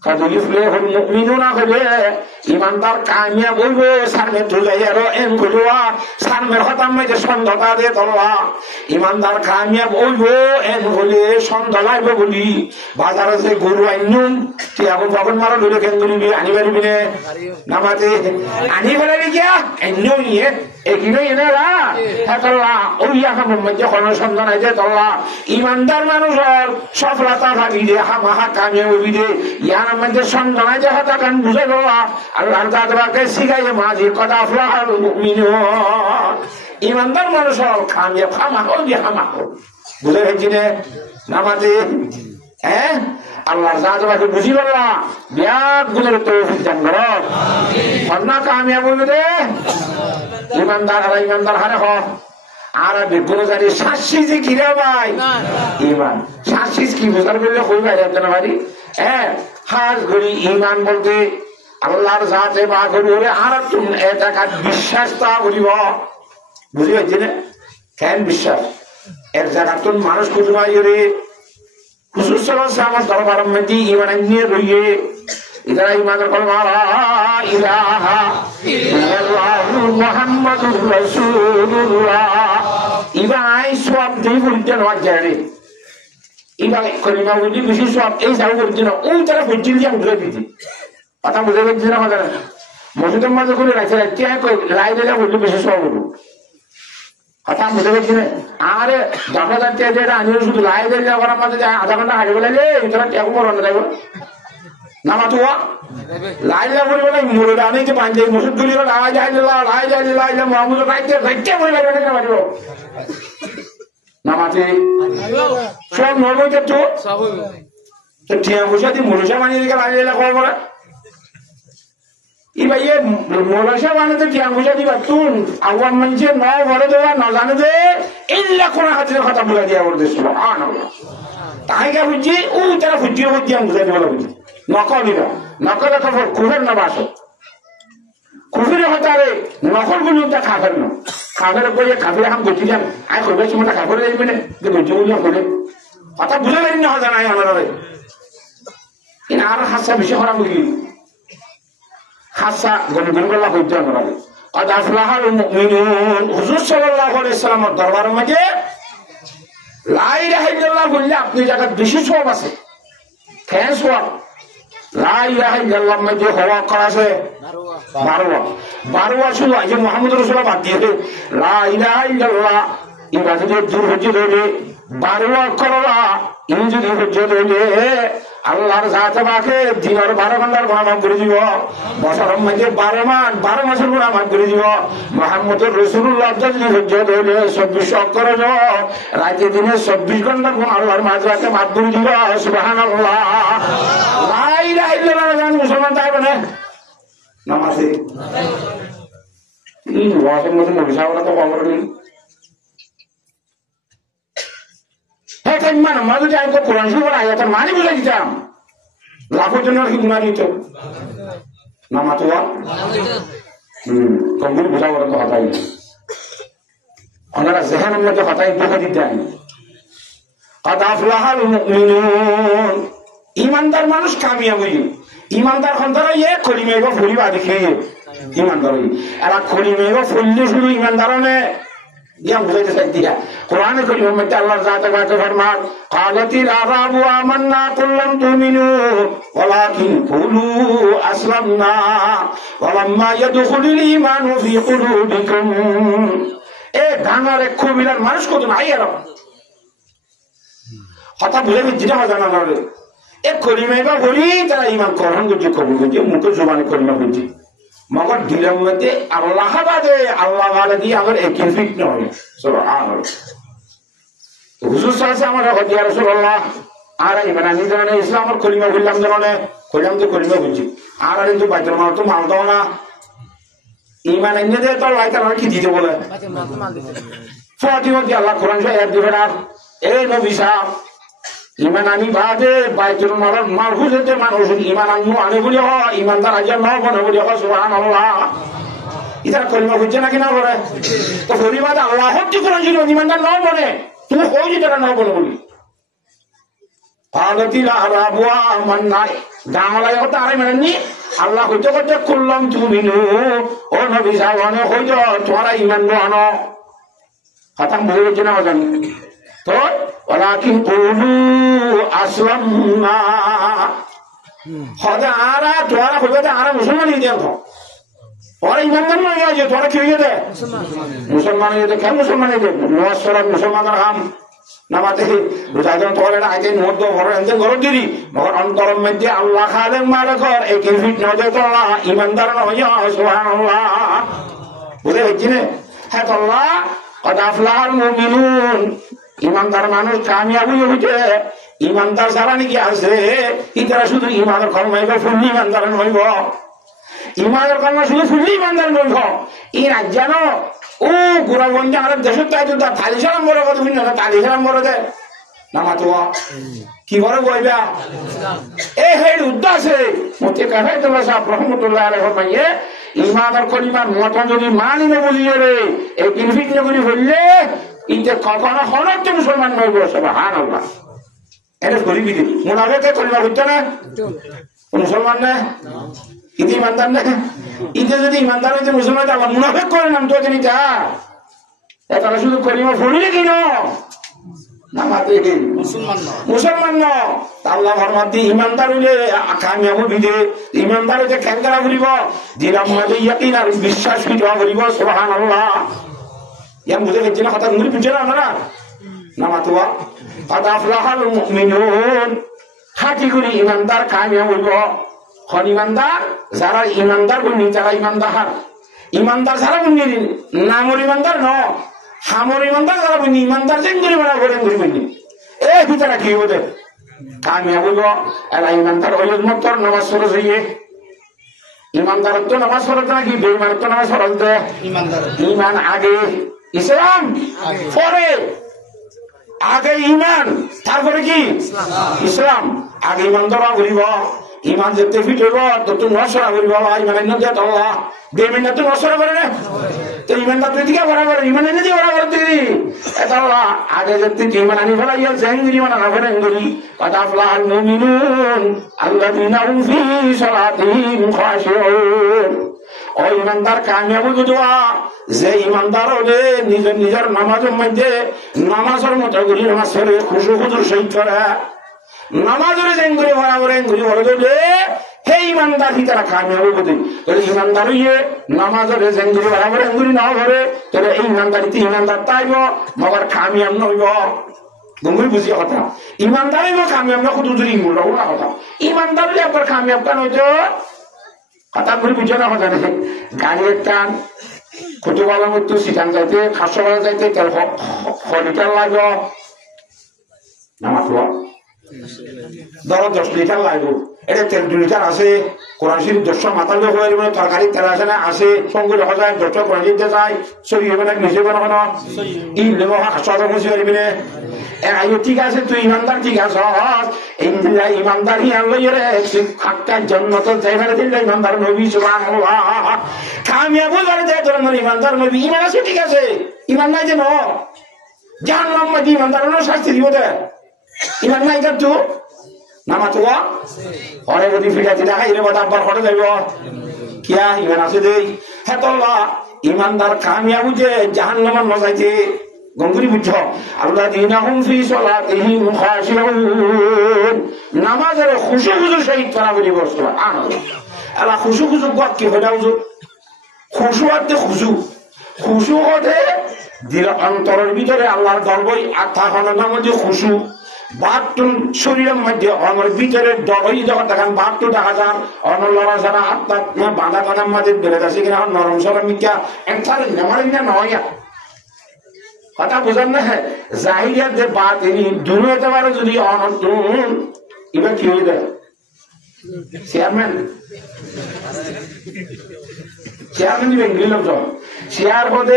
قد يفلح المؤمنون হইবে ঈমানদার কামিয়াব হইবে সামনে তুলাই আর এম করিবা সামনে খতম হইতে সন্ধ্যা দে তোলা ঈমানদার কামিয়াব হইবে এম বলে সন্ধ্যা লাগবে বলি বাজারে যে গরু আইনুম তুই এখন কখন মারা ধরে কেন করিবি আনি পারবি না নামাতে আনি পারবি কিয়া এমনিও নিয়ে একই নয় এনারা তোলা ওই এখন মধ্যে কোনো সন্ধ্যা নাই যে তোলা ঈমানদার মানুষের সফলতা ভাবি দে হামাহা কামিয়াব হইবি দে ইয়ার মধ্যে সন্ধ্যা যে হতা কান বুঝে দেওয়া আল্লাহর জাতকে শিখাইছে মাঝে কথা আফলাহুল মুমিনুন ঈমানদার মানুষ কামিয়াব হামাহো বুঝে গেছি রে নামাজে আল্লাহর জাতকে বুঝি বললা বিয়াত গুলোর তৌফিক দান করো আমিন কামিয়াব হইবে রে ইমানদার আর ইমানদার হারে হ আর বেগুলো জানি শাসি যে কিরা ভাই ইমান শাসি কি বোঝার বললে হই ভাই জানা ভাই হ্যাঁ হাজ করি ইমান বলতে আল্লাহর সাথে মা করি ওরে আর তুমি এটা বিশ্বাস তা করিব বুঝি পাইছি না কেন বিশ্বাস এর জায়গা তুমি মানুষ খুঁজে পাই রে হুজুর সাল্লাল্লাহু আলাইহি ওয়াসাল্লাম দরবার মধ্যে ইমান নিয়ে রইয়ে ইদারা ইমানের কলমা লা ইলাহা ইল্লাল্লাহু মুহাম্মাদুর রাসূলুল্লাহ ইবাই সব দুই বলতে না জানে ইবাই কলিমা বলি বেশি সব এই সব বলতে না ওই তারা বলতে দিয়ে উঠে দিতে কথা বুঝে গেছি না কথা মসজিদের মধ্যে করে রাখছে কে কই লাই দিলে বলতে বেশি সব বলবো কথা বুঝে গেছি না আরে দেখা যাচ্ছে যে আমি শুধু লাই দিলে যাওয়ার আমাদের আধা ঘন্টা হাঁটে বলে তোরা টেকো মরণ যাবো নামা তো লাইলা বলি বলে মুরুদা নেই যে পাঞ্জাবি মসজিদ গুলি লাই যায় মাহমুদ রাইতে রাইতে বলে লাগবে না বাড়িব নামাতে সব নরবই তো টিয়া বসা দিয়ে মুরুষা বানিয়ে দিকে লাইলা খবর বলে ই ভাই মুরুষা বানাতে টিয়া বসা দিবা তুন আগুয়ান মানছে ন ঘরে দেওয়া ন জানে যে ইল্লা কোন হাতের কথা বলে দিয়া বলতে তাই কে বুঝছি ও তারা বুঝিয়ে বুঝি আমি বুঝাই বলে বুঝি নকল দিবা নকল খবর কুফের না বাস কুফিরে হতারে নকল গুলো তা খাফের না খাফের করে খাফিরে হাম গতি যান আই কইবে সময় খাফের যাইবে না যে গতি বলি করে কথা বুঝে লাগি না হতা নাই আমার আর হাসা বেশি খারাপ হই হাসা গনগন গলা হইতে আমরা قد أفلح المؤمنون হুজুর সাল্লাল্লাহু আলাইহি ওয়াসাল্লামের দরবারের মধ্যে লা ইলাহা ইল্লাল্লাহ বললে আপনি জায়গা বেশি সওয়াব আছে কেন সওয়াব লা ইলাহা ইল্লাল্লাহ মধ্যে হওয়া করা আছে 12 শুধু আজ মুহাম্মদ রাসূলুল্লাহ বাদ দিয়ে লা ইলাহা ইল্লাল্লাহ ইবাদতের দূর হচ্ছে রইলে 12 করলা ইনজিল হচ্ছে রইলে আল্লাহর জাতে পাকে দিনের 12 ঘন্টার গুনাহ মাফ করে দিব বছরের মধ্যে 12 মাসের গুনাহ মাফ করে দিব মুহাম্মদুর রাসূলুল্লাহ যদি হজ্জত হইলে 24 অক্ষর রাতে দিনে 24 ঘন্টার গুনাহ আল্লাহর মাঝরাতে মাফ করে দিব সুবহানাল্লাহ লা ইলাহা ইল্লাল্লাহ জান মুসলমান তাই বলে নামাজে এই ওয়াজের মধ্যে নবী সাহাবারা তো খবর নেই মানে মাঝে যে আমি কোরআন শরীফের আয়াতের মানে বুঝে দিতাম লাখের জন্য কি গুণা দিত না মাতুয়া কমগুলি বোঝা বলে তো হতাই ওনারা জেহানের মধ্যে হতাই দেখা দিতেন قد أفلح المؤمنون ইমানদার মানুষ কামিয়াব হই ইমানদার খন্দর ইয়ে কলিমে গো ফুলিবা দেখে ইমানদার হই এরা কলিমে গো ফুললে শুধু ইমানদার নে দিয়া বুঝাইতে চাই দিয়া কোরআনে করিমের মধ্যে আল্লাহর জাতে পাকে ফরমান قالتিল আরাবু আমান্না কুল্লাম তুমিনু ওয়ালাকিন কুলু আসলামনা ওয়ালাম্মা ইয়াদখুলুল ঈমানু ফি কুলুবিকুম এ গানারে কবিরার মানুষ কত নাই আর কথা বুঝে যেটা জানা না রে এ করিমে বা বলি তারা ঈমান গ্রহণ করছে কবুল করছে মুখে জবানে করিমা বলছে মগর দিলের মধ্যে আল্লাহ বাদে আল্লাহ বাদে দিয়ে আমার একই ফিট নয় হুজুর সাহেব আমার ইয়া রাসূলুল্লাহ আর ইমান আমি জানি ইসলামের কলিমা বললাম জানে কইলাম যে কলিমা বলছি আর কিন্তু বাইতুল মাল তো মাল দাও না ইমান এনে দে তো লাইতা আর কি দিতে বলে ফাতিমা দি আল্লাহ কোরআন শরীফ দিবেন আর এই নবী সাহেব ইমান আনি বাদে বাইতুল মালের মাল হুজুরতে মানুষ ইমান আনু আনে বলি হয় ইমানদার আজ ন বনে বলি হয় সুবহানাল্লাহ ইদার কলিমা বুঝছে নাকি না বলে তো পরিবাদ আল্লাহ হত্যি কোরআন ছিল ইমানদার ন বনে তুমি কই যে তারা ন বলে বলি قالتিল আরাবু আমান্না গামলাই হতে আরে মানেনি আল্লাহ কইতে কইতে কুল্লাম তুমিনু ও নবী সাহেব কইতো তোমরা ইমান নো আনো কথা বুঝে না জানি তো ওয়ালাকিন কুলু আসলামনা খোদা আরা তোরা কইতে আরা মুসলমানই দেখো ওরা ইমানদার নয় যে তোরা কি হয়ে দে মুসলমান হয়ে কেন মুসলমান হয়ে নওয়াজ মুসলমানের হাম নামাতে বুঝাইতাম তোর এটা আগে মধ্য ঘর এনতে ঘর দিলি মগর অন্তরের মধ্যে আল্লাহ খালেক মালিকর একই ফিট নজর তোলা ইমানদার নয় সুবহানাল্লাহ বুঝে হচ্ছে না হ্যাঁ তোল্লা قد أفلح المؤمنون ইমানদার মানুষ কামিয়াবি হইছে ইমানদার যারা নাকি আছে ইতারা শুধু ইমানের কর্মাইব ফুল ইমানদার নইব ইমানের কলমা শুধু শুনলে ইমানদার নইব ই না জানো ও গোড়াগঞ্জে আমার দেশের তাই তো তালিশারাম বড় কথা শুনি না তালিশারাম বড় দে নামা তো কি করে বইবা এই হেড উদ্দাসে মতে কাঠাই তোলা সাহেব রহমতুল্লাহ আলাইহি ফরমাইয়ে ইমান আর কলিমার মতন যদি মানি না বুঝিয়ে রে এই কিনফিক নগরী হইলে ইতে কখনো হনক মুসলমান নইব সুবহানাল্লাহ এটা গরিবি দিন মুনাফিকে কলিমা হইতো না মুসলমান না ইতি ইমানদার না ইতে যদি ইমানদার হইতে মুসলমান আল্লাহ মুনাফিক করে নাম তো জানি তা এটা শুধু কলিমা পড়িলে কিনো নামাতে মুসলমান ন আল্লাহ ফরমান দি ইমানদার হইলে কামিয়াব বিদে ইমানদার হইতে কেনকারা করিব দিলাম মাঝে ইয়াকিন আর বিশ্বাস করিব সুবহানাল্লাহ ইয়াম বুঝে গেছি না কথা মুড়ি বুঝে না না নামাতুয়া قد أفلح المؤمنون হাতি করে ইমানদার কামিয়াব হইব কোন ইমানদার যারা ইমানদার বলি যারা ইমানদার যারা বলি নামর ইমানদার ন হামর ইমানদার যারা বলি ইমানদার যেন করে বলা করেন করি বলি এই ভিতরে কি হইব কামিয়াব হইব এরা ইমানদার হইল মতর নামাজ ফরজ হইয়ে ইমানদার তো নামাজ ফরজ নাকি বেঈমান তো নামাজ ফরজ দে ইমান আগে ইসলাম পরে আগে ইমান তারপরে কি ইসলাম আগে ইমান ধরা করিব ইমান যেতে ফিট হইব তো নসরা করিব ইমান আল্লাহ বেঈমান তো নসরা করে না তো ইমানটা তুই দিকে বরাবর ইমান এনে দিয়ে বরাবর তুই এটা আগে যেতে ইমান আনি ফেলাইয়া জাঙ্গিরি মানে না ফেলেন করি কত আফলাল মুমিনুন আল্লাযীনা হুম ফি সালাতিহিম খাশিউন ও ইমানদার কামিয়াব বুঝবা যে ইমানদার হলে নিজের নামাজের মধ্যে নামাজের মতো করি নামাজ পড়ে খুশু খুজুর সহিত করে নামাজের যেগুলি বরাবর এগুলি বলে দেবে হে ইমানদার হি তারা কামিয়াব বুঝে ইমানদার হইয়ে নামাজের যেগুলি বরাবর এগুলি না করে তাহলে এই ইমানদারিতে ইমানদার তাইব মগর কামিয়াব নইব গঙ্গুলি বুঝিয়ে কথা ইমানদার হইব কামিয়াব না খুদুর ইমুল কথা ইমানদার হলে আপনার কামিয়াব কেন হইতো কথা করে বুঝে না কথা নেই গাড়ির টান কুতুবালা মতো সিটান যাইতে খাসবালা যাইতে তেল লিটার লাগবে নামাজ ধরো 10 লিটার লাগবে এটা তেল 2 লিটার আছে কোরআন শরীফ 10 মাথা দিয়ে হয়ে যাবে তরকারি তেল আসে না আসে সঙ্গে দেখা যায় 10 কোরআন দিতে যায় সই হবে না নিজে হবে না ই লেবো খাসবালা বুঝি পারবি না আইও ঠিক আছে তুই ইমানদার ঠিক আছে ইমানদার রে খাক্কা জন্নত যাইবার দিন ইমানদার নবী সুবহানাল্লাহ কামিয়াব হয়ে যায় তোর ইমানদার নবী ইমান আছে ঠিক আছে ইমান নাই যেন জাহান্নাম মধ্যে ইমানদার শাস্তি দিব দে ইমান নাই তো নামাজ পরে যদি ফিরাতে দেখা এর বাদ আব্বার ঘটে যাইব কিয়া ইমান আছে দেই হ্যাঁ তোল্লা ইমানদার কামিয়াব যে জাহান্নামের মজাইতে গঙ্গুরি বুঝছ আল্লাযীনা হুম ফি সালাতিহিম খাশিউন নামাজের খুশু খুশু সহিত করা বলি সুবহানাল্লাহ আল্লাহ খুশু খুশু গত কি হইলা হুজুর খুশু আতে খুশু হতে দিল অন্তরের ভিতরে আল্লাহর দরবই আত্মা হননার মধ্যে খুশু বাটুন শরীরের মধ্যে আমার ভিতরে দরই যখন দেখান বাটু দেখা যান অনলরা যারা আত্মা বাঁধা কানার মাঝে বেড়ে যাচ্ছে কিনা নরম সরম মিথ্যা একসাথে নেমার না নয় কথা বুঝান না জাহিরিয়াত যে বাত ইনি দুনিয়াতে পারে যদি অনতুন এবার কি হয়ে যায় চেয়ারম্যান দিবেন লোক চেয়ার হতে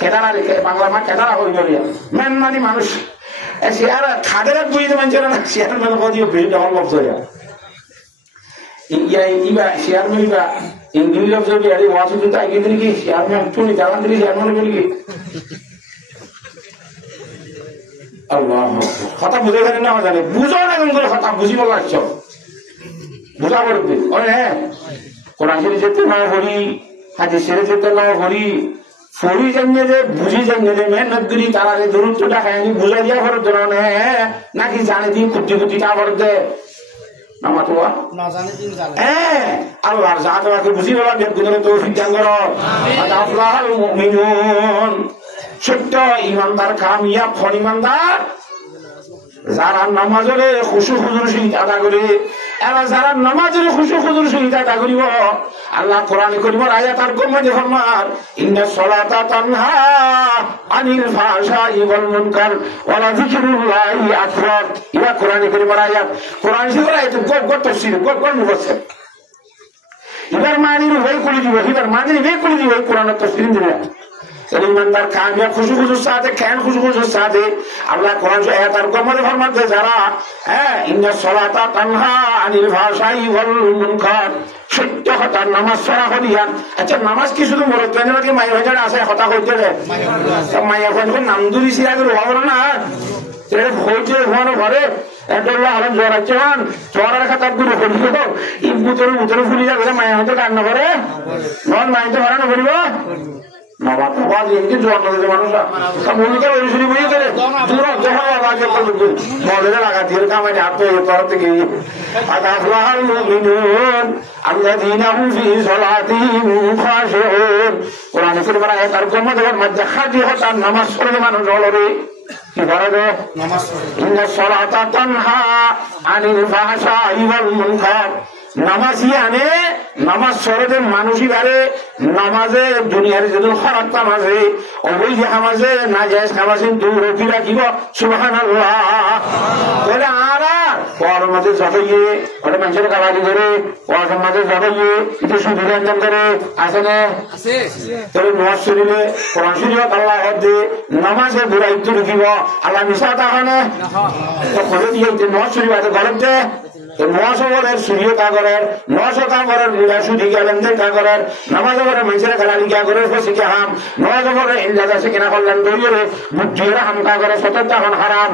কেদারা বাংলা মা কেদারা হয়ে যাবে মেন মানে মানুষ চেয়ার খাদের বুঝতে মানছে না চেয়ারম্যান হদিও ভিড় হল লফ হয়ে ইবা চেয়ারম্যান ইবা ইংলিশ লফ যদি আরে ওয়াসুদ তাই কিন্তু কি চেয়ারম্যান শুনি জানান দিলি চেয়ারম্যান বলি কি কথা বুঝে গেলে না জানে বুঝো না এমন করে কথা বুঝিব লাগছ বুঝা পড়বে হ্যাঁ কোরআন শরীফ যেতে না হরি হাদিস শরীফ যেতে না হরি ফরি জানিয়ে যে বুঝি জানিয়ে যে মেহনত করি তারা যে দূরত্বটা খায়নি বুঝা দিয়া ভর ধরনে নাকি জানে দিন কুটি কুটিটা ভর দে আল্লাহর জাহাজকে বুঝি বলা বেগুনে তো সিদ্ধান্ত সত্য ইমানদার কামিয়াব ফল ইমানদার যারা নামাজের খুশু খুজুর সহিত আদা করে এরা যারা নামাজের খুশু খুজুর সহিত আদা করিব আল্লাহ কোরআনে করিব আয়াত আর কমে ফরমান ইন্নাস সালাতা তানহা আনিল ফাহশাই ওয়াল মুনকার ওয়া যিকরুল্লাহি আকবার ইয়া কোরআনে করিব আয়াত কোরআন শরীফের আয়াত গট তাফসীর গট মুফাসসির এবার মানির ওই করে দিব এবার মানির ওই করে দিব কোরআনের তফসির দিবে ইমানদার কামিয়াব খুশু খুশুর সাথে খ্যান খুশু খুশুর সাথে আল্লাহ কোরআন তার কমলে ফরমাতে যারা ইন্না সলাতা তানহা আনিল ফাহশাই ওয়াল মুনকার সত্য কথা নামাজ পড়া করিয়া আচ্ছা নামাজ কি শুধু মরদ কেন্দ্রকে মায়ের হয়ে আছে কথা কইতে রে মায়ের হয়ে নাম দুরি সিরাগের হওয়ার না এটা হইছে হওয়ানো ঘরে একদল্লাহ আলম জ্বর আছে হন জ্বরের খাতা গুলো করিব ই বুতরে বুতরে ফুলি যাবে মায়ের হয়তো কান্না করে নন মাইতে হারানো করিব নামাজ পড়লে মানুষ অলরে কি করে নামাজি আনে নামাজ সরতে মানুষই বাড়ে নামাজে দুনিয়ার যদি খারাপ কামাজে অবৈধ খামাজে না যায় খামাজে দূর রকি রাখিব সুবহানাল্লাহ বলে আর ওর মাঝে জগাইয়ে ওটা মানুষের কাবাদি করে ওর মাঝে জগাইয়ে এটা শুধু রঞ্জন করে আছে না তবে নামাজ শরীরে কোরআন শরীফ আল্লাহ দে নামাজে বুড়াইতে রুকিব আল্লাহ মিশা তাহলে তো করে দিয়ে নামাজ শরীফ আছে গলত দে 900 বলের সূর্য কাগরের 900 কাগরের সুদি গেলেন কাগরের নামাজ করে মানুষের গালালি কা করে ফসি কে হাম নামাজ করে ইল্লাদা সে কিনা করলেন দরিয়ে বুদ্ধির হাম কাগরে সততা হন হারাম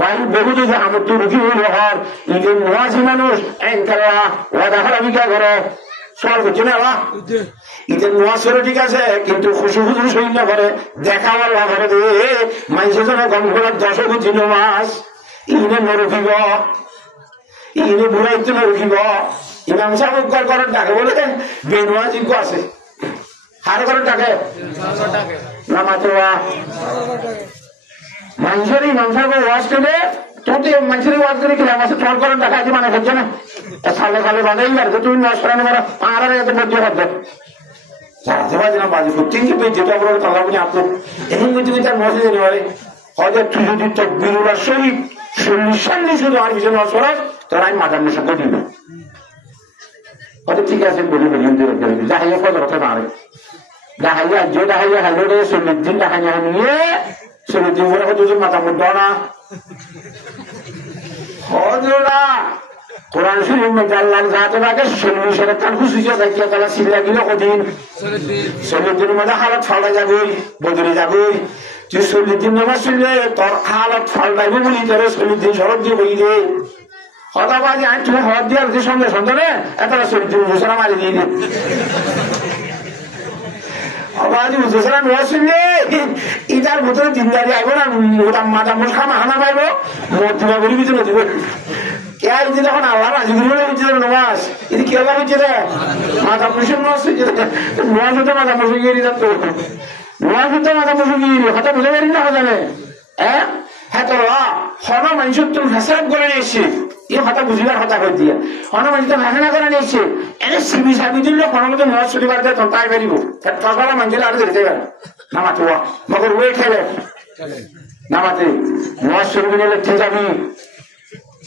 বাইরে বেহুদি যে আমত রুকি হইল হর ইদের নামাজি মানুষ এনকাল্লাহ ওয়াদা হারাবি কা করে সওয়াল করছে না আল্লাহ ইদের নামাজ করে ঠিক আছে কিন্তু খুশি খুশি সৈন্য করে দেখা আল্লাহ করে দে মানুষের জন্য কম করে 10 গুণ নামাজ ইনে নরকিব ইনি বুড়াইতে নরকিব ইমাম সাহেব করার ডাকে বলে বেনুয়াজিজ্ঞ আছে হার করার ডাকে না মাত্র মানুষের ইমাম সাহেব ওয়াজ করলে তোতে মানুষের ওয়াজ করে কি আমার তোর করার ডাকা আছে মানে করছে না সালে সালে বাঁধাই আর তুই নষ্ট করে মারা আর এত বদ্ধ করবে না বাজি তিন কি পেয়ে যেটা বলে তাহলে আপনি আপনার এখন কিন্তু তার মসজিদে নেই বলে হয়তো তুই যদি তোর বিরুলার শরীর 40 সাল শুধু আর পিছনে অসরাস তোর আমি মাথার নেশা করি না হয়তো ঠিক আছে বলি বলি ডাহাইয়া কত কথা মারে ডাহাইয়া যে ডাহাইয়া হাইলো রে 40 দিন ডাহাইয়া নিয়ে 40 দিন পরে হয়তো মাথা মুদ্দ না হজরা কোরআন শরীফ মধ্যে আল্লাহ যাতে বাকে 40 এর কাল খুশি যায় কি তালা সিলা গিল কদিন 40 দিনের মধ্যে হালত ফালা যাবই বদলে যাবই তুই 40 দিন নামাজ পড়লে তোর হালত ফাল্টাইব বলি তোর 40 দিন শরৎ দিয়ে বই দে হতাবাজি আজ তুমি হওয়ার দিয়ে আর সঙ্গে সঙ্গে রে এত 40 দিন ঘোষণা মারি দিয়ে দে আবাজি ঘোষণা নামাজ পড়লে ইটার ভিতরে দিনদারি আইব না মোটা মাথা মুখা মাহানা পাইব মধ্যমা বলি ভিতরে দিব কে আইতে যখন আল্লাহ রাজি করিবে হচ্ছে নামাজ এটা কি আল্লাহ হচ্ছে রে মাথা মুসির নামাজ হচ্ছে নামাজ হতে মাথা মুসি গিয়ে দিতাম তো নামাজ হতে মাথা মুসি গিয়ে কথা বুঝে পারি না জানে হ্যাঁ হ্যাঁ তো হন মানুষের তুমি হেসাব করে নিয়েছি এই কথা বুঝিবার কথা করে দিয়ে হন মানুষ তো হেসানা করে নিয়েছে এনে সিবি সাবি দিলে কোনো মতো নামাজ ছুটি পারতে তখন তাই পারিব তখন মানুষের আর যেতে পারে নামাতে মগর ওয়ে খেলে নামাতে নামাজ শুরু নিলে ঠিক যাবি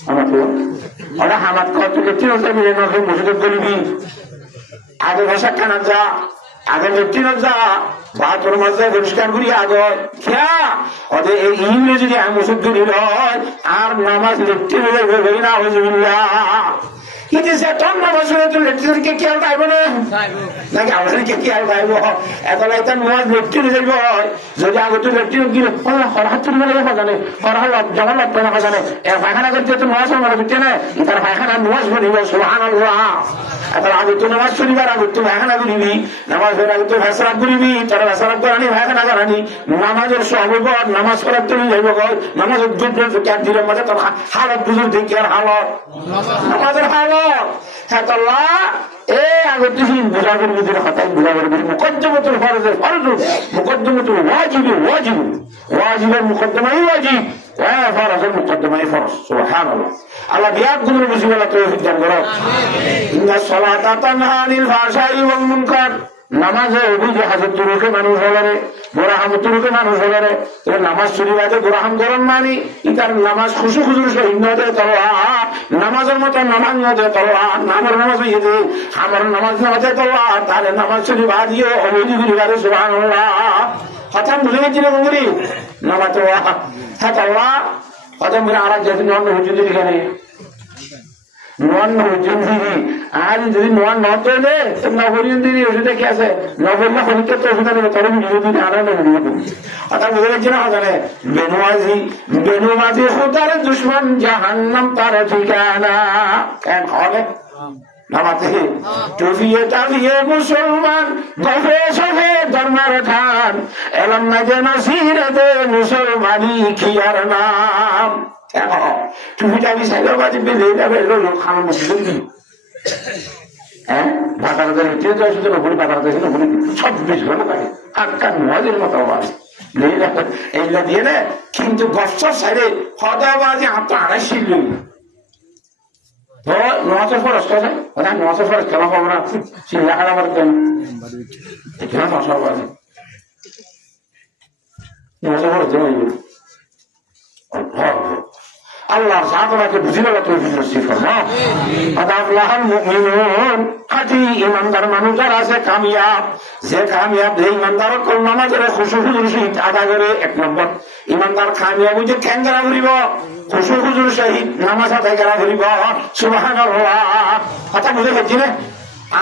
আমাকে ওরা হামাত কত লেট্রিন যাবি মসজিদ করবি আগে ভাষা কানা যা আগে লেট্রিন যা বাথরুম মাঝে পরিষ্কার করি আগে খেয়া ওদের এই ইংরেজি যদি আমি ওষুধ ধরি হয় আর নামাজ লেট্রিন হয়ে না হজুল্লাহ কিন্তু সে তোর নামাজ হলে তো লেট্রিনকে খেয়াল পাইব না নাকি আমাদেরকে খেয়াল পাইব এখন একটা নামাজ লেট্রিন যাইব হয় যদি আগে তো লেট্রিন গিয়ে হরহাত তুলবে না জানে হরহাল জমা লাগবে না জানে এর পায়খানা করতে তো নামাজ আমার দিতে না তার পায়খানা নামাজ বলিব সুবহানাল্লাহ এখন আগে তো নামাজ শুনিবার আগে তো পায়খানা করিবি নামাজ পড়ে আগে তো ফেসরাত করিবি তার ফেসরাত করানি পায়খানা করানি নামাজের সহব নামাজ পড়ার তুমি যাইব নামাজের যুদ্ধ ক্যাট দিলে মাঝে তোর হালত বুঝুর দেখি আর হালত নামাজের হালত হেতাল্লাহ এ আগে তুই বুঝাবের ভিতরে হঠাৎ বুঝাবের ভিতরে মুকদ্দমাতুল ফরজের ফরজ মুকদ্দমাতুল ওয়াজিব ওয়াজিব ওয়াজিবের মুকদ্দমাই ওয়াজিব ওয়া ফরজের মুকদ্দমাই ফরজ সুবহানাল্লাহ আল্লাহ বিয়াত গুলো বুঝিবেলা তৌফিক দান করো ইন্নাস সালাতা তানহা আনিল ফাহশাই ওয়াল মুনকার নামাজে অভিযোগ হাজার তুরুকে মানুষ হলে গোরাহাম তুরুকে মানুষ হলে নামাজ চুরি বাদে গোরাহাম গরম মানি ইতার নামাজ খুশু খুজুর সহিত নদে তলোয়া নামাজের মতো নামাজ নদে তলোয়া নামের নামাজ হইতে আমার নামাজ নদে তলোয়া তাহলে নামাজ চুরি বাদিও অভিযোগ বাদে সুবহানাল্লাহ কথা বুঝে গেছি না বন্ধুরি নামাজ তলোয়া হ্যাঁ তলোয়া কথা মেরে আর যেতে নন হুজুর এখানে নন হুজুর আর যদি নোয়ার ন তৈলে নবরিন দিদি ওষুধে কি আছে নবরিয়া হরিতে তো ওষুধ আনবে তোর নিজে দিন আনা নেব অর্থাৎ বুঝে গেছি না জানে বেনুমাজি খুদার দুশ্মন জাহান্নাম তার ঠিকানা হবে নামাতে টুফিয়ে টাফিয়ে মুসলমান গফে সফে ধর্মের ঠান এলাম না যেন সিরাতে মুসলমানি খিয়ার নাম টুপি টাফি সাইকেল বাজি বেঁধে যাবে লোক খানো মুসলিম হ্যাঁ বাতারাদের ভিতরে তো শুধু নবুরি বাতারাদের নবুরি 26 ঘন্টা থাকে আটটা নজের মতো আওয়াজ এইগুলা দিয়ে না কিন্তু গফসর সাইডে হদাবাজি হাত তো 2.5 লোক নজর ফরস কথা নজর ফরস কেন পাবো না চিন্তা খারাপ আমার কেন এখানে নজর বাজে নজর ফরস আল্লাহর সাধনাকে বুঝিয়ে দেওয়া তৌফিক নসিব করো আল্লাহর মুমিনুন খাঁটি ইমানদার মানুষ যারা আছে কামিয়াব যে কামিয়াব যে ইমানদার কোন নামাজের খুশু খুজুর সহিত আদা করে 1 নম্বর ইমানদার কামিয়াব যে ঠ্যাঙ্গেরা ঘুরিব খুশু খুজুর সহিত নামাজ আদায় করা ঘুরিব সুবহানাল্লাহ কথা বুঝে গেছি না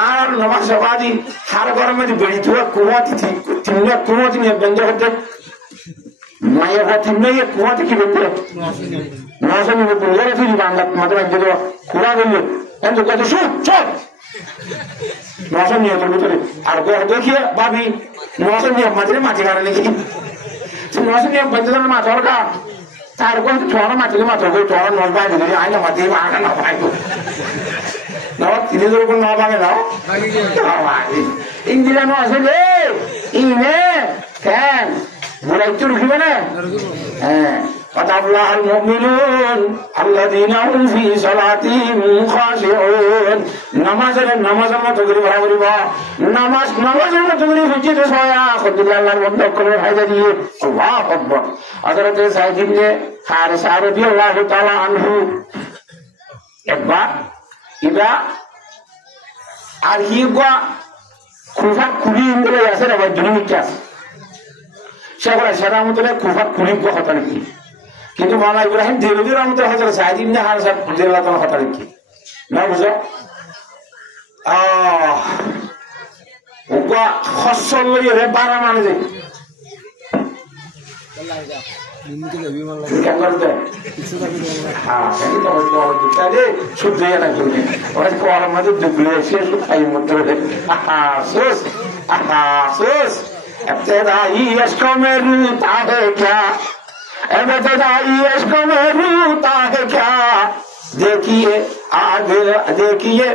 আর নামাজ বাদি হার গরমে বেড়ি তুয়া কুমতি নিয়ে বন্ধ হতে মায়ের হাত নিয়ে কুমাতে কি বলতে নশো নিয়ে পুজোরে ফিরি বাংলা মাঝে মাঝে দেওয়া খুঁড়া দিলে কিন্তু কত শুট চল নশো নিয়ে তোর ভিতরে আর দেখিয়ে ভাবি নশো নিয়ে মাঝে মাঝে গাড়ি নাকি নশো নিয়ে বন্ধ মাছ হরকা তার কোন ছোড়া মাছকে মাছ হবে ছোড়া নশ বাইরে ধরে আইনা মাঝে আগা না ভাই তিনি তোর কোন না ভাঙে দাও ইঞ্জিরা নো আছে রে ইনে কেন বুড়া একটু রুখিবে না হ্যাঁ الله المؤمنون الذين هم في صلاتهم خاشعون নামাজের মতো করে বরাবর নামাজের মতো করে ফিজিতে সয়া আলহামদুলিল্লাহ আল্লাহর বন্ধ করে হায়দা দিয়ে আল্লাহু আকবার হযরত সাইদ ইবনে হারিসা রাদিয়াল্লাহু তাআলা আনহু একবার ইবা আর হিগা কুফা কুলি ইন্দ্রে আছে না দুনিয়া আছে সেগুলা সেটা মতলে কুফা কুলি কথা নাকি কিন্তু মাওলানা ইব্রাহিম দেলভির রহমতুল্লাহ হযরত সাইদ ইবনে হারিসা রাদিয়াল্লাহু তাআলা কথা নাকি না বুঝো ওগা খসল লইরে বারা মানে দে নিমকে দেবি মাল্লা কি করতে হ্যাঁ সেই তো ওই কোন দিতে শুদ্ধ না করে ওই কোন মধ্যে দুবলে সে সুখাই মধ্যে আফসোস আফসোস ابتدائی عشقوں میں روتا ہے کیا ابتدائی عشقوں میں روتا ہے کیا دیکھیے آگے دیکھیے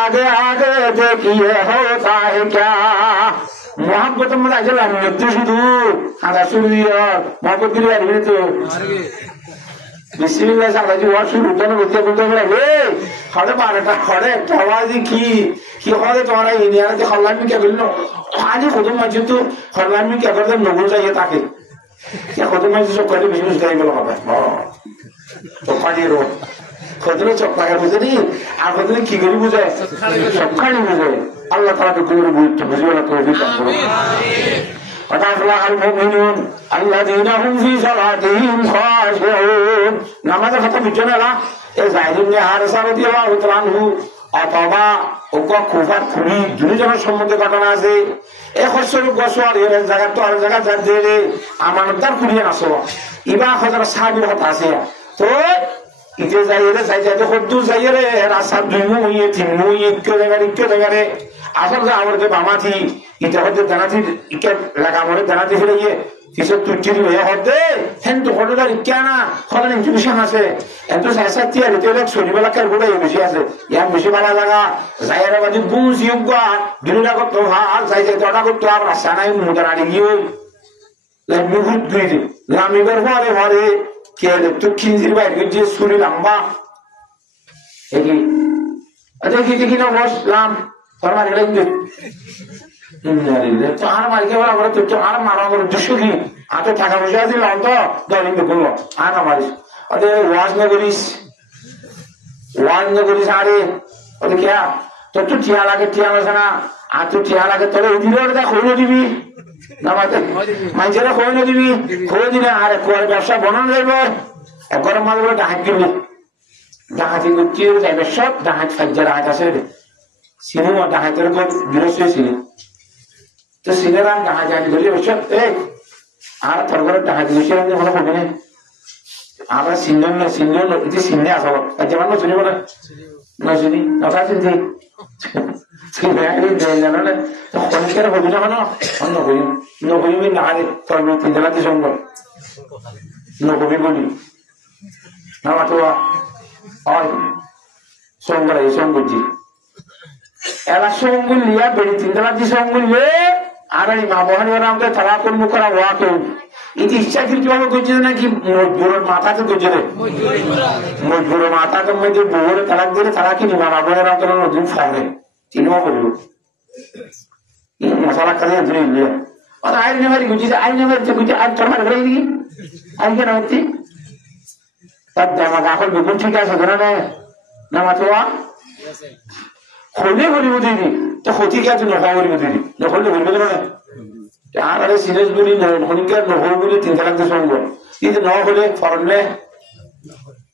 آگے آگے دیکھیے ہوتا ہے کیا محبت ملا چلا مدد শুধু আদা শুনিয়া محبت কি আর হইতো বিসমিল্লাহ সালাজি ওয়া শুরু করে বলতে বলতে রে খড়ে বারটা খড়ে একটা আওয়াজ কি খড়ে তোমার ইন্ডিয়াতে খল্লামি কে বললো আজই কত মাঝে তো খল্লামি কে করতে নগর যাইয়ে থাকে কত মাঝে সব করে বিজনেস গাই বলা হবে তো পাড়িয়ে রো কতলে চপ্পাকের বুঝে নি আর কতলে কি করে বুঝে সবখানি বুঝে আল্লাহ তাআলা করে বুঝতে বুঝবে না তৌফিক দান করুন وَتَعْفُلَحَ الْمُؤْمِنُونَ الَّذِينَ هُمْ فِي صَلَاتِهِمْ خَاشِعُونَ নামাজের কথা বুঝছো না এই যায়েদ ইবনে হারিসা রাদিয়াল্লাহু তাআলা আনহু অথবা ওকা কুফার খুনি দুইজনের সম্বন্ধে ঘটনা আছে এই খসর গোসর এর জায়গা তো আর জায়গা যাচ্ছে রে আমানতদার খুনিয়ে আসো ইবা হাজার সাহাবীর কথা আছে তো ইতে যাইরে যাইতে কদ্দু যাইরে রাসা দুইমু ইয়ে তিনমু ইয়ে কেউ জায়গারে আসল যে আমাদের বামাথি ইটা হতে জানাথি ইকে লাগামরে জানাতে ফিরে গিয়ে কিছু তুচ্ছিরি হয়ে হতে হেন তো হঠাৎ কেনা হঠাৎ ইনফরমেশন আছে এত সাথে আর এতে শরীরবেলাকার গোড়াই বেশি আছে ইয়ার বেশি ভালো লাগা যাইরা বাজি বুঝ ইউগা দিনটা করতো ভাল যাই যাই তোটা করতো আর রাস্তা নাই মুদার আড়ি গিয়ে মুহুত গিয়ে গ্রামীণের ঘরে ঘরে কে তো খিঞ্জির বাইরে যে সুরি লম্বা দেখি কিনা বসলাম তোর মারি গেলে আর মারিকে বলা করে তুই আর মারা করে দুশো কি আর তো টাকা পয়সা দিল তো দলিং করলো আর না মারিস ওদের ওয়াজ না করিস আরে ওদের কে তোর তো টিয়া লাগে টিয়া আছে না আর তুই টিয়া লাগে তোর দিলে খৈল দিবি মানুষেরা খৈল দিবি খৈল দিলে আর ব্যবসা বনানো যাইব একবার মাঝে বলে ডাহাত কিনবি ডাহাতি করছি যাইবে সব ডাহাত সাজ্জা ডাহাত আছে সিনেমা ডাহাতের বিরস্ত ছিল তো সিনেরাম ডাহাত আনি ধরে সব আর তোর ঘরে ডাহাতি বসে মনে করবি না আমরা সিন্ধন এটি সিন্ধে আসব যেমন নচুনি বলে নচুনি নথা চিন্তি খনিকের হবি না কেন নকবি না তোর তিনজনাতে সঙ্গ নকবি বলি আমার তো হয় সঙ্গরা এই সঙ্গজি এলা সঙ্গুল লিয়া বেড়ি তিনজনাতে সঙ্গুললে আর এই মা বহানি আমাকে তারা কর্ম করা ওয়া কেউ এটি ইচ্ছাকৃত ভাবে করছে নাকি মজবুরের মাথাতে করছে রে মজবুরের মাথাতে মধ্যে বউরে তালাক দিলে তারা কি নিবা মা বোনের আমাকে নতুন ফর্মে তিনিও করলো মশালা কাজে ধরে নিয়ে আইন নেমারি গুছি আইন নেমারি গুছি আর তোর মারি ঘুরে দিই আইন কেন হচ্ছি তার দামা এখন বেগুন ঠিক আছে ধরে নেয় না মাথা হলে বলিব দিদি তো ক্ষতি কে তুই নখা বলিব দিদি নখলে বলবে না আর আরে সিরিয়াস বলি খনিকার নহল বলি তিন তালাক দিয়ে সঙ্গ কিন্তু ন হলে ফরলে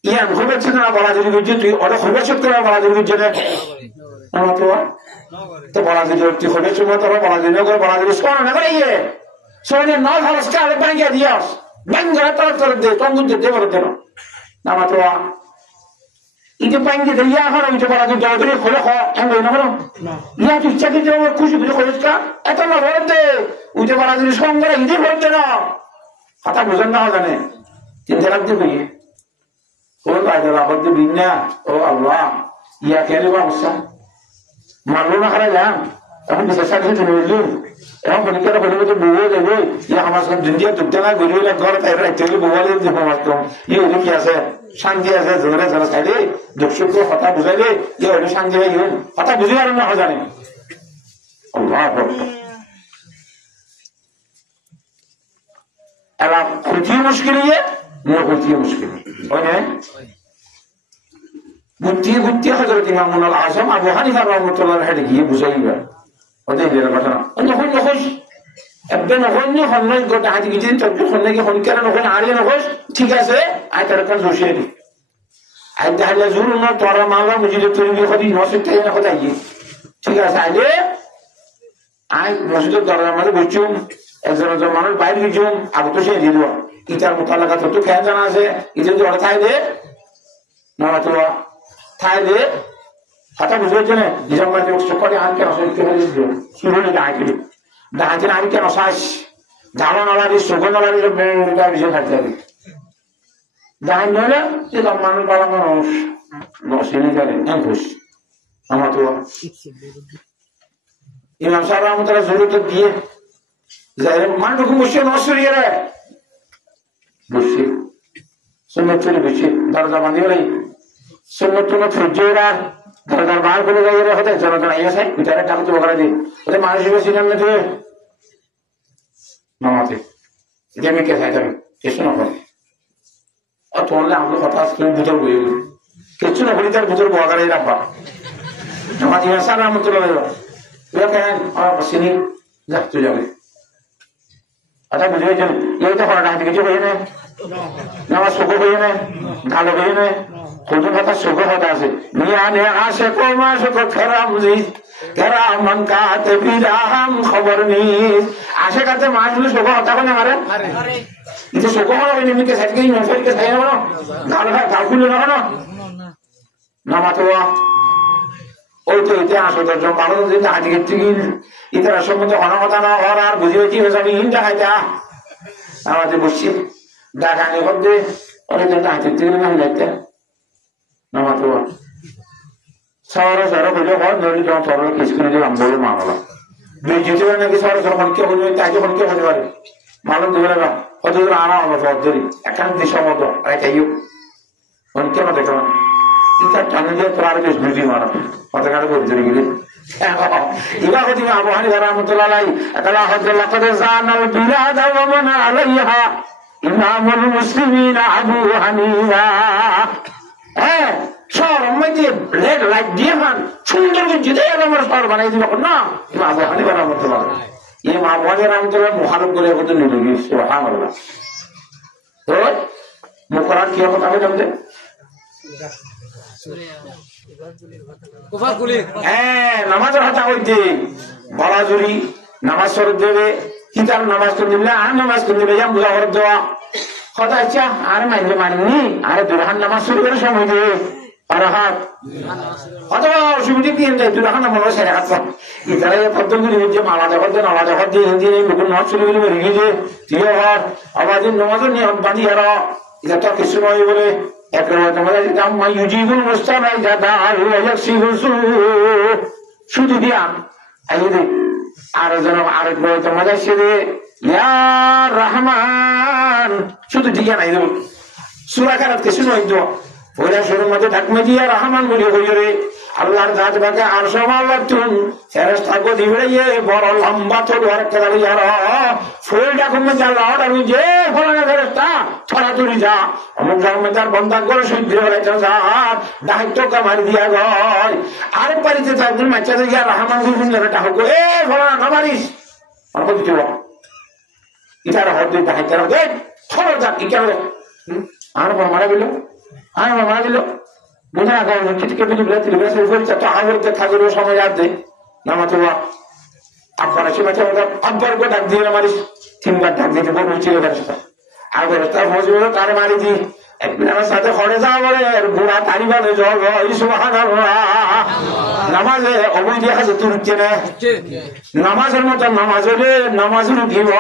ইয়ান খুবেছে না বলা যদি করছে তুই ওটা খুবেছে না বলা যদি করছে না তো বলা যদি তুই খুবেছে না তোরা বলা যদি করে বলা যদি শোনো না করে ইয়ে শোনে ন ভারসকে আরে ব্যাংকে দিয়াস ব্যাংক তোর দে তঙ্গুন দে বলে দেন না মাত্র ইতে পাইনি দিয়ে ইয়া হলো ইতে বলা যদি দৌড়ে খোলে খ এমন না বলো ইয়া তুই ইচ্ছা কিন্তু খুশি করে খোলেছকা এত না বলে দে উঠে বলা যদি সঙ্গে ইতে বলছে না কথা বুঝেন না জানে তিন তালাক দিয়ে কইয়ে ওই বাইরে আবার দিয়ে বিনা ও আল্লাহ ইয়া কেন অবস্থা মানলো না খারাইলাম এখন বিশেষ সাথে বললু এখন খনিকার হলে তো বউ যাবো ইয়া আমার সব দুনিয়া দুধ না গরিব ঘর তাই রাখতে হলে বউ দিয়ে দিব মাত্র ইয়ে হলে কি আছে শান্তি আছে জোরে জোরে খাইলে দুঃখ কথা বুঝাইলে ইয়ে হলে শান্তি হয় কথা বুঝে আর না জানে আল্লাহ এবার ক্ষতি মুশকিল ইয়ে ক্ষতি মুশকিল হয় না বুদ্ধি হযরত ইমামুল আযম আবু হানিফা রাহমাতুল্লাহ আলাইহি গিয়ে বুঝাইবা ওদের এর ঘটনা নখন নখোশ একদম নখন হন্নই গোটা হাতি গিয়েছেন তবে হন্নই কি হনকার নখন আরিয়ে নখোশ ঠিক আছে আই তার কাছে বসিয়ে দি আই তাহলে জুরু না তোরা মালা মুজিদে তৈরি করি নসিতে না কথা গিয়ে ঠিক আছে আইলে আই মসজিদের দরজার মধ্যে বসছুম একজন মানুষ বাইরে গিয়েছুম আগে তো সে দিয়ে দেওয়া ইটার মোতালাকা তো খেয়াল জানা আছে এটা যদি ওরা থাইলে না তো থাইলে কথা বুঝেছে না নিজের মাঝে সকলে আমি কেন শুরু ডাকি ডাকি আমি কেন শ্বাস ঝাড়া নালারি সুগন্ধ নালারি বিষয় থাকতে হবে ডাইন নইলে এরকম মানুষ বাবা মানুষ নসিনে জানেন একুশ আমার তো ইমাম সাহেব রহমতুল্লাহ জরুরত দিয়ে মানুষকে বসে নসরিয়ে রে বসে সুন্নত চলে বসে দরজা বাঁধি বলে সুন্নত সূর্যরা দরজার বার করে যাই হতে জনগণ আইয়াছে ভিতরে টাকা তো বকরা দিই ওদের মানুষ বেশি নাম না তুই মামাতে এটা আমি কে চাইতাম কিছু না করে আর তোমরা আমাকে কথা তুমি বুঝর বই কিছু না বলি তার বুঝর বকারে রাখবা আমার ইমাম রহমতুল্লাহ ওরা কেন আমার বসিনি যাক তুই যাবে আচ্ছা বুঝে গেছেন এই তো করা কিছু হয়ে না আমার সুখ হয়ে না ভালো হয়ে না কোন কথা সুখ কথা আছে মিয়ানে আসে কমা সুখ খেরাম খেরামন কাতে বিরাম খবর নিস আসে কাতে মাছগুলো সুখ হতা কোনে মারে এটা সুখ হলো এমনিকে সাইডকে নফলকে সাইড হলো গাল গাল খুলে না না না মাতো ওই তো ইতিহাস দর্শন ভালো দিন আজকে থেকে ইতিহাস সম্বন্ধে অনামতা না হওয়ার আর বুঝে কি হয়েছে আমি হিন্দা খাইতা আমাদের বসছি ডাকানি করতে অনেক হাতের থেকে আমি যাইতে নামাতো শহরে শহরে বলে হয় নদী যখন শহরে কেস করে দিলাম বলে মামলা যেতে পারে নাকি শহরে শহর খনিকে হতে পারে তাকে খনিকে হতে পারে মালুম দেবে না হতে আনা হলো সব ধরি একান্ত সমত একাইও খনিকে না দেখলাম ইতার টানে দিয়ে তোর আরো বেশ বুঝি মারা কথা কাটা করে ধরে গেলে ইবা কতি আবু হানিফা রাহমাতুল্লাহ আলাইহি তাআলা হযরত লাকাদ জানাল বিলাদ ওয়া মান আলাইহা ইমামুল মুসলিমিন আবু হানিফা শহরের মধ্যে রেড লাইট দিয়ে খান সুন্দর করে জিতে আমার শহর বানাই দিব না ইমাম আবু হানিফা রাহমাতুল্লাহ আলাইহি ইমাম আবু হানিফা রাহমাতুল্লাহ মুখারব করে কত নিয়ে গেছে সুবহানাল্লাহ তো মুকরার কি কথা হবে জানতে নামাজের কথা কইতে বলাজুরি নামাজ শরৎ দেবে কিতাব নামাজ তো নিলে আর নামাজ তো নিলে যাম বুঝা করে দেওয়া কথা আচ্ছা আর মানলে মাননি আরে দুরাহান নামাজ শুরু করে সময় দিয়ে আরাহাত অথবা অসুবিধা কি যায় দুরাহান নামাজ সেরে হাত ইতারা পদ্ধতি যে মালা দেখর দিয়ে হিন্দি মুকুল নামাজ শুরু করে মরে গিয়ে তুই হর আবার নামাজের নিয়ম বাঁধি আর এটা তো কিছু নয় বলে শুধু দিয়া আরো যেন আরেক মজা সেরে রহমান শুধু দিয়া নাই দেব সুরা খারাপ কিছু নয় তো ওরা শুরুর মধ্যে ঢাকমে দিয়া রহমান বলি হইরে আল্লাহর জাত বাকে আর সমাল্লাতুন ফেরেশতাকে দিবে বড় লম্বা তো আরেকটা গালি আর ফুল ডাকুন মে আল্লাহ আর যে ফলানা ফেরেশতা থরা তুরি যা অমুক জায়গার বন্ধা করে শুদ্ধ হয়ে যা দায়িত্ব কামারি দিয়া গয় আর পারিতে থাকবেন মাচ্চা দিয়া রহমান গুন যেটা হোক এ ফলানা না মারিস আর কত দিও ইতার হতে দায়িত্ব দে থরা যা কি করে আর মারা গেল মারা গেল বুঝা না থেকে তো আগরকে থাকবে সময় আসবে নামাতে আপনারা সে মাঝে আব্বার করে ডাক দিয়ে মারিস তিনবার ডাক দিতে বলবো ছিল আর তার মজুর তার মারি দি একদিন আমার সাথে ঘরে যাওয়া বলে বুড়া তারি বলে জল নামাজে অবৈ দিয়ে আছে তুই উঠছে না নামাজের মতো নামাজ হলে নামাজ রুকিব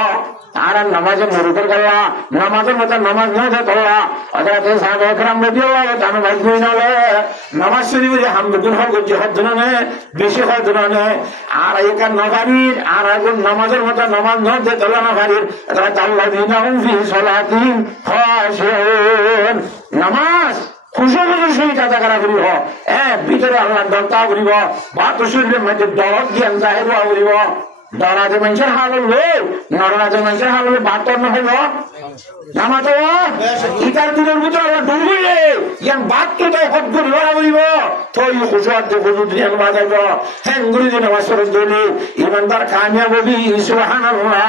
আর নামাজের মরুকের গেলা নামাজের মতো নামাজ নয় তোলা অথবা সাহাবায়ে নামাজ শুরু করে হামদুল হক জিহাদ নে বেশি হয় নে আর এখান নবারির আর এখন নামাজের মতো নামাজ নয় তোলা নবারির তাল্লাযীনাহুম ফি সালাতিহিম খাশিউন নামাজ খুশি খুশি সহিত আদা করা করিব ভিতরে আল্লাহ দরতা করিব বা তো শরীরের মধ্যে দরদ জ্ঞান জাহির হওয়া করিব ডরাজে মানুষের হাল হইলে নরাজে মানুষের হাল হলে বাতর না হইল নামাতো ইটার দিনের ভিতরে ডুবলে ইয়ান বাদ তো তাই হট করে লড়া করিব তৈ খুশার যে বুঝু জ্ঞান বাজাইব হ্যাঁ গুরু দিন আমার শরৎ দিলে ইমানদার কামিয়াব হবি সুবহানাল্লাহ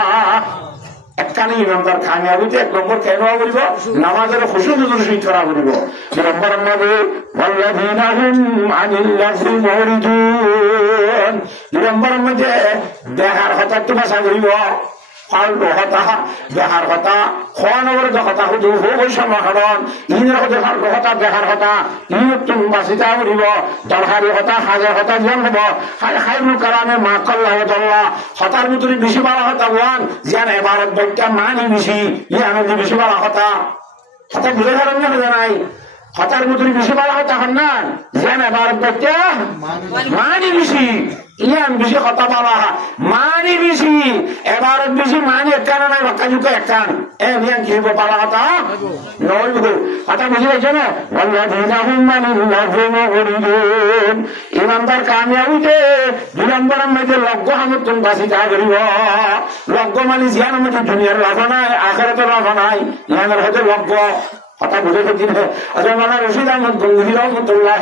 একখানি ইমানদার কামিয়াবিতে এক নম্বর কেন করিব নামাজের খুশি দুজুর সহিত করা করিব দুই নম্বর আমাদের ওয়াল্লাযীনা হুম আনিল লাযি মুরিদুন দুই নম্বর মধ্যে দেহার হতা তো ভাষা করিব ফালতু হতা দেহার হতা খোয়া নগরে হতা হুদু হই সমাহরণ ইনের হতে ফালতু হতা দেহার হতা ইনুতুন বাসিতা করিব দরহারি হতা হাজার হতা জ্ঞান হব খায়রুল কালামে মা কাল্লাহুল্লাহ হতার ভিতরে বেশি বাড়া হতা ওয়ান জ্ঞান এবারত বৈজ্ঞান মানি বেশি ইয়ান বেশি বাড়া হতা হতা বুঝে পারেন না জানাই হতার ভিতরে বেশি বাড়া হতা হন না জ্ঞান এবারত বৈজ্ঞান মানি বেশি ইয়ান বেশি কথা বলা মানি বেশি এবারত বেশি মানি একখান নাই বাক্কা যুগ একখান ইয়ান কি বলা কথা নয় কথা বুঝে গেছে না ইমানদার কামিয়াবিতে দুই নম্বরের মধ্যে লজ্ঞ হামতুন বাসিতা করিব লজ্ঞ মানে জিয়ার মধ্যে দুনিয়ার লাভ নাই আখিরাতের লাভ নাই ইয়ানের হতে লজ্ঞ কথা বুঝে গেছি না রশিদ আহমদ গঙ্গুহি রহমতুল্লাহ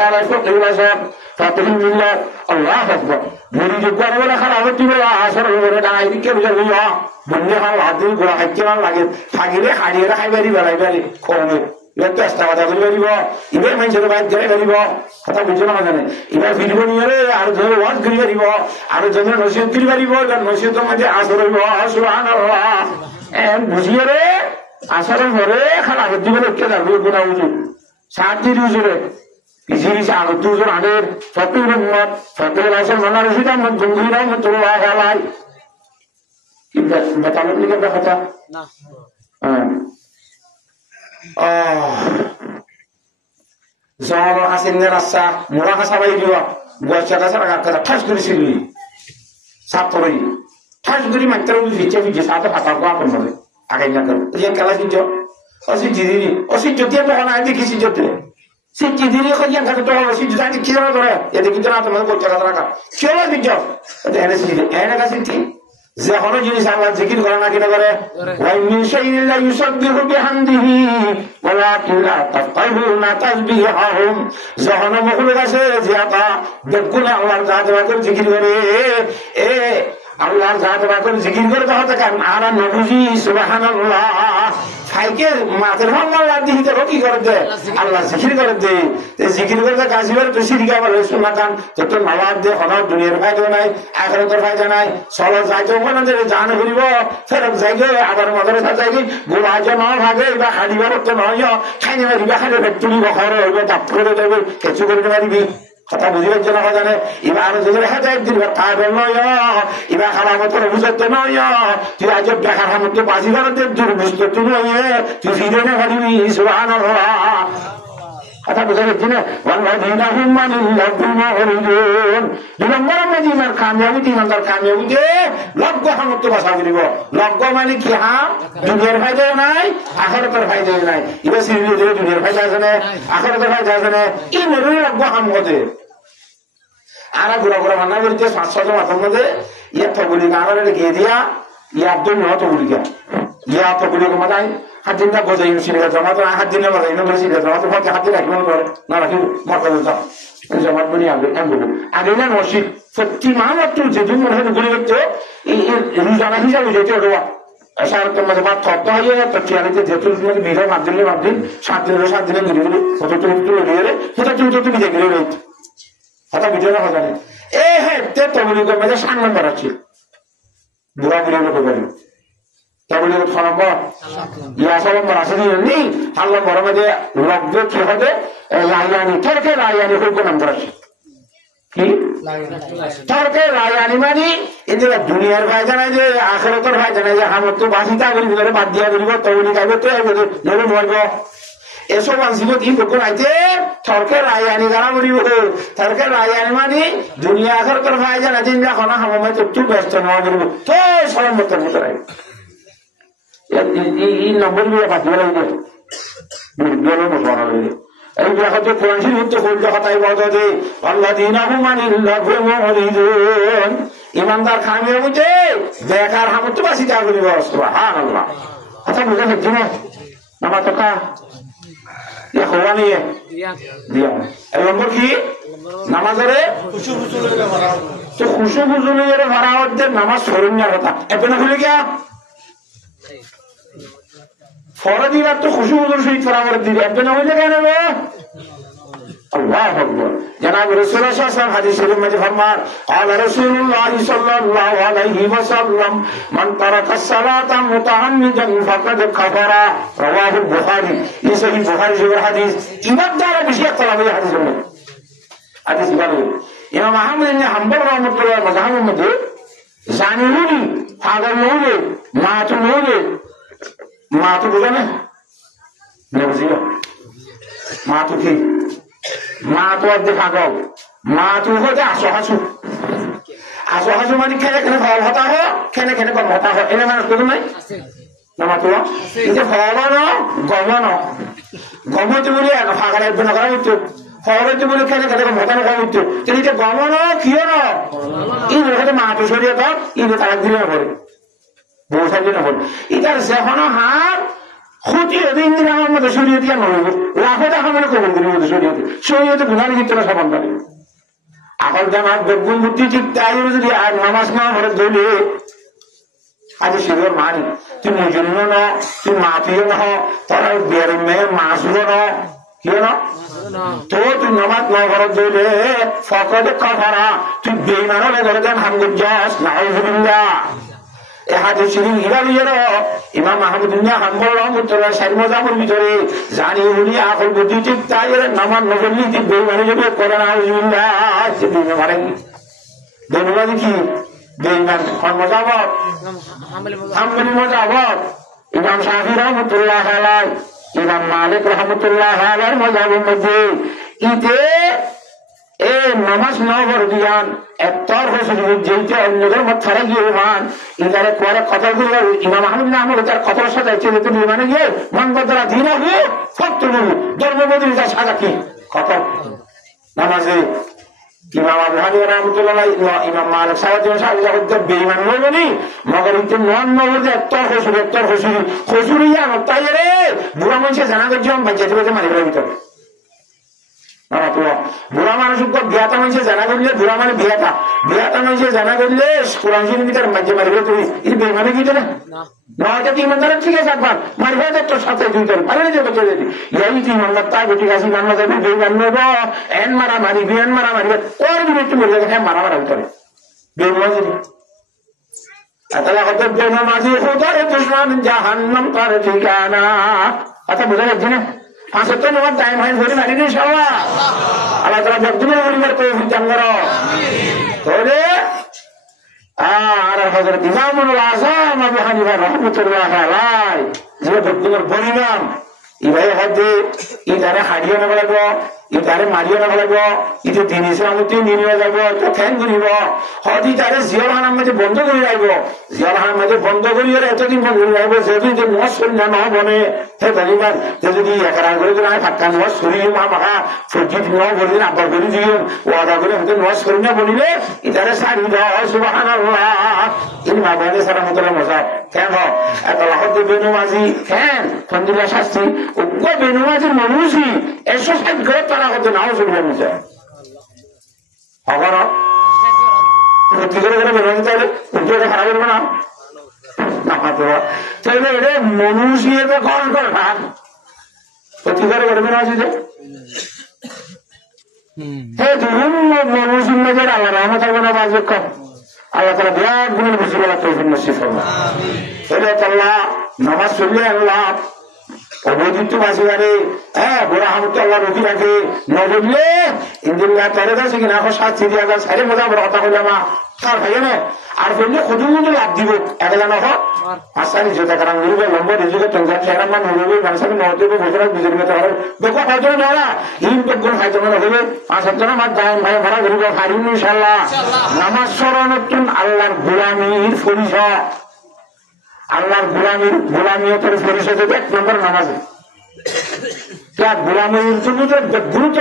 ফাতিহুল মিল্লাত আল্লাহু আকবার মুরিদ করবো খারাপ দিবে আসর হবে ডাই কে বুঝা বুঝা বন্ধে হাল হাদিল গোড়া খাইতে না লাগে থাকিলে হাড়িয়ে খাইবারি বেলাই বাড়ি কমে এবার তো চেষ্টা কথা করি পারিব এবার মানুষের বাইর যাই পারিব কথা বুঝে না জানে এবার ফিরব নিয়ে আর ধরে ওয়াজ করি পারিব আর যদি নসিহত করি পারিব নসিহতের মধ্যে আসর হইব সুবহানাল্লাহ বুঝিয়ে রে আসরের পরে খারাপ দিবে কে যাবে গুণা উজুর সাহায্যের উজুরে পিছিয়ে আগত উজুর আনের ফকির উম্মত ফকির আসর মানা রশিদ আহমদ গঙ্গুহি রহমতুল্লাহ আলাইহি কি বেতালের লিখে কথা না জন হাসিনের রাস্তা মোড়া হাসা বাই দিব বয়সা কাছা রাখা ঠাস করেছিল সাতরই ঠাস করি মাত্র ভিজে ভিজে সাথে ফাটা কোয়া করবে আগে না করো খেলা সিদ্ধ অসিদ্ধি দিদি অসিদ্ধ দিয়ে তখন আগে দেখি সিদ্ধ সিটি দিনে কইয়ান কাছে তো হবে সিটি জানি কি জানা ধরে এতে কিন্তু না তোমাদের করতে কথা রাখা কেউ দিচ্ছ এনে সিটি এনে কাছে সিটি যে কোনো জিনিস আল্লাহ জিকির করে না কিনা করে ওয়াই মিন শাইইন লা ইউসাব্বিহু বিহামদিহি ওয়ালাকিন লা তাফকাহুনা তাসবিহাহুম যখন মখলুক আছে যে আতা দেখুন আল্লাহর জাত বাকের জিকির করে এ আল্লাহর জাত বাকের জিকির করে তাহলে কেন আর নবুজি সুবহানাল্লাহ ফাইকে মাতের আল্লাহ দিহিতে কি করে দে আল্লাহ জিকির করে দে জিকির করতে কাশিবার তো সিরিকা বলে শোনা কান তো নবাব দে হন দুনিয়ার ফায়দা নাই আখিরাতের ফায়দা নাই চলো যাইতে ওখানে যে জান ঘুরিব ফেরত যাইগে আবার মাদ্রাসা যাইগে গোলাজ ন ভাগে বা হাড়িবার তো নয় খাইনি মারিবা খালি তুলি বখরে হইবে দাপ করে দেবে কিছু করে মারিবি কথা বুঝিবার জন্য জানে এবার যদি হাজার দিন কাজ নয় এবার খারাপ মতো বুঝতে নয় তুই আজ দেখার মতো বাজি ভারতের দূর বুঝতে তুই নয় তুই ফিরে না পারিবি সুবহানাল্লাহ কথা বুঝা যাচ্ছে না দুই নম্বর আমরা ইমার কামিয়াবি তিন নম্বর কামিয়াবিতে লজ্ঞ সামর্থ্য বাসা করিব লজ্ঞ মানে কি হাম দুনিয়ার ফায়দাও নাই আখিরাতের ফায়দাও নাই এবার সিরিয়াস দুনিয়ার ফায়দা আছে না আখিরাতের ফায়দা আছে না এই মেরুই লজ্ঞ হাম হতে আর ঘুরা ঘুরা মান্না করিতে 5-6 মাসের মধ্যে ইয়া তগুলি গাঁড়ালে গিয়ে দিয়া ইয়া দুই তগুলিকা ইয়া তগুলিকে মাথায় হাত দিন না বোঝাই সিরিয়া জমা তো হাত দিনে বাজাই না সিরিয়া জমা তো হাত দিন রাখি না রাখি মরকা জমা বনি আগে না মসজিদ প্রতি মাত্র যেদিন মনে হয় ঘুরে দেখতে রোজানা হিসাবে যেতে ওঠা সারাত্তর মাঝে বাদ খরচ হয়ে তো চেয়ারিতে যেহেতু ভিড়ে 5 দিনে 5 দিন 7 দিনে 7 দিনে ঘুরে ঘুরে ফটো তুলে দিয়ে সেটা তুমি দেখে রয়েছে কথা বুঝে না জানে এ হ্যাঁ তবলিগের মাঝে 7 নম্বর আছে বুড়া বুড়ি লোক পারি তবলিগের 6 নম্বর ইয়া 6 নম্বর আছে নেই 8 নম্বরের মাঝে লব্ধ কি হবে লাইয়ানি তর্কে লাইয়ানি কোন নম্বর আছে কি তর্কে লাইয়ানি মানে এদের দুনিয়ার ফায়দা নাই যে আখিরাতের ফায়দা নাই যে আমার তো বাসিতা করি ভিতরে বাদ দিয়া করিব তবলিগ আইবে তো নলে মরব এসব আনছিল কি লোক আইতে তর্কের রায়ানি গানা করিব তর্কের রায়ানি মানে দুনিয়া আখিরাতের ফায়দা নাই যে এখন আমার তো একটু ব্যস্ত না করিব তো সরম মত রাই এই নম্বর দিয়ে বাদ দিয়ে লাগবে গেল মশলা লাগবে এই জায়গাতে কোরআন শরীফে হল কথাই বলতে যে আল্লাযীনা হুম আনিল লাগহি মুরিদুন ইমানদার খামিয়ে বুঝে দেখার হামত বাসি তা করিব সুবহানাল্লাহ আচ্ছা বুঝা যাচ্ছে না নামাজ কথা ইয়া খোয়ানি দিয়া এই নম্বর কি নামাজের খুশু খুজুলের ভরা হচ্ছে নামাজ সরুন না কথা এখানে খুলে গিয়া ফরদিবার তো খুশি হুজুর শহীদ ফরামর দিবে একজন হইলে কেন আল্লাহু আকবার জনাব রাসূলুল্লাহ সাল্লাল্লাহু আলাইহি ওয়াসাল্লাম হাদিস শরীফ মধ্যে ফরমান ক্বালা রাসূলুল্লাহ সাল্লাল্লাহু আলাইহি ওয়াসাল্লাম মান তারাকা সালাতা মুতাআম্মিদান ফাকাদ কাফারা রাওয়াহু বুখারী এই সহিহ বুখারী শরীফের হাদিস ইমাম দ্বারা বেশি একতলা এই হাদিসের মধ্যে হাদিস বলে ইমাম আহমদ ইবনে হাম্বল রাহমাতুল্লাহ মাযহাবের মধ্যে জানিহুনি পাগল নহুলে মাতু নহুলে মাতু বোঝা না বুঝিও মাতু কি মাতু অর্ধে পাগল মাতু হচ্ছে আসো হাসু আসো হাসু মানে খেলে খেলে ফল হতা হয় খেলে খেলে কম হতা হয় এনে মানুষ কোনো নাই না মাতু এটা ফল গমন গমতে বলে ফাঁকা একজন করা হচ্ছে ফলতে বলে খেলে খেলে কম হতা করা হচ্ছে এটা গমন কিয় না এই লোকের মাতু সরিয়ে তো এই তারা দিলে না করে বৌসার জন্য বল এটার যেখানে হার ক্ষতি হতে ইন্দিরা আমার মধ্যে শরীয়তে আর নড়ব লাখো টাকা মানে কবল করি মধ্যে শরীয়তে গুণার ক্ষেত্রে সমান পারে এখন জানা বেগুন বুদ্ধি ঠিক তাই যদি আর নামাজ না হলে ধরলে আজ সেগুলোর মানি তুই মুজন্য ন তুই মাফিও ন তোর বিয়ের মেয়ে মাসুরও ন কিও ন তো তুই নামাজ না ঘরত ধরলে ফকরে কাফারা তুই বেইমান হলে ঘরে দেন হামদুল জাস নাউজুবিল্লাহ ইমাম আহমদুল্লাহ হাম্বল রহমতুল্লাহ সাহেব মজামের ভিতরে জানি উনি আকল বুদ্ধি ঠিক তাই নামান নজরলি বেইমানি যাবে করেন আউযুবিল্লাহ বেইমানি কি বেইমান মজাবত হাম্বলি মজাবত ইমাম শাফি রহমতুল্লাহ আলাইহি ইমাম মালিক রহমতুল্লাহ আলাইহির মজাবের মধ্যে ইতে এ নামাজ নগর দিয়ান একতর হয়েছে যেইটা অন্যদের মত ছাড়া গিয়ে মান ইদারে পরে কথা বলল ইমাম আহমদ না আমলে তার কথার সাথে যেতে নির্মাণে গিয়ে মন বদলা দিন হবে ফক্ত ধর্ম বদলি তার সাজা কি কত নামাজে ইমাম আবু হানিফা রাহমাতুল্লাহ ইমাম মালিক সাহেব বেঈমান হইবনি মগর ইতে নন নবতে একতর খসুরি তাই রে বুড়া মানুষে জানা করছিলাম বাচ্চাতে বাচ্চা মারিবার ভিতরে বুড়া মানুষ বিয়াতা মানুষে জানা করলে বুড়া মানে বিয়াতা মানুষে জানা করলে কোরআন শরীফের ভিতরে বাচ্চা মারিবে তুই এই বেঈমানে কি না নয়টা তুই ইমানদার ঠিক আছে একবার মারিবে তোর সাথে দুই তোর পারে যে বছর যদি ইয়াই তুই ইমানদার তাই বেটি কাছে মানবা যাবি বেঈমান নেব এন মারা মারিবি ওর দিন একটু বলে হ্যাঁ মারা ভিতরে বেঈমান আল্লাহ কত বেনামাজি খোদার দুশমন জাহান্নাম তার ঠিকানা কথা বুঝা যাচ্ছে না 5 তো নামাজ টাইম হয় ধরে মারি ইনশাআল্লাহ আল্লাহ তাআলা বদুলের পরিবার তৌফিক দান করো তাহলে আর হযরত ইমামুল আযম আবু হানিফা রাহমাতুল্লাহ আলাইহি যে বদুলের পরিণাম ইভাই হাতে ইদারে হাড়িয়ে নেব লাগবো ইদারে মারিয়ে নেব লাগবো ইতে দিন ইসলামতি নিয়ে যাব তো ফ্যান ঘুরিব হয়তো ইদারে জিয়ারহানার মাঝে বন্ধ করে রাখব জিয়ারহানার মাঝে বন্ধ করিয়ে এতদিন বন্ধ করে রাখবো যেদিন যে নজ করি না বনে সে ধরিবার যে যদি একরা করে দিন আমি ফাঁকা নজ করি মা মাখা সবজিত ন করে দিন আব্বার করে দিও ওয়াদা করে হয়তো নজ করি না বলিলে ইদারে সারি দাও সুবহানাল্লাহ ইনি মা বনে সারা মতো মজা কেন এত লাহত বেনমাজি কেন ফন্দিলা শাস্তি উগ্র বেনমাজির মানুষই এসব সাইড করে তারা হতে নাও শুনবে মজা আবার কি করে বেনমাজি তাহলে উল্টো খারাপ করবে না তাহলে এটা মানুষই এটা কল করে ভাগ কি করে বেনমাজি হ্যাঁ ধরুন মানুষের মধ্যে আল্লাহ রহমত হবে না বাজে কম আল্লাহ তালা বিরাট গুণের বেশি বলা তৌফিক নসিব করবে এটা আল্লাহ নামাজ পড়লে আল্লাহ অবৈদিত্য বাসিবারে হ্যাঁ গোড়া হামত আল্লাহ রুটি রাখে নবললে ইন্দিল্লাহ তেরে দাসে কিনা এখন শাস্তি দিয়া যায় সারে মজা আমরা কথা বললাম তার ভাই না আর বললে খুদু লাভ দিব একজন হোক আসানি যেটা কারণ গরিবের লম্বা রিজুকে টঙ্কার চেহারা মান হইবে মানুষের মহত্ব ঘোষণা বিজেপি মেতে হবে বেকা খাইতে না ইন বেগুন খাইতে মানে হইবে 5-7 জন আমার দায় ভাই ভাড়া গরিব হারিম ইনশাআল্লাহ নামাজ স্মরণতুন আল্লাহর গোলামীর পরিচয় আল্লাহর গোলামিয়তের পরিচয় দেবে 1 নম্বর নামাজে গোলামের জন্য গুরুত্ব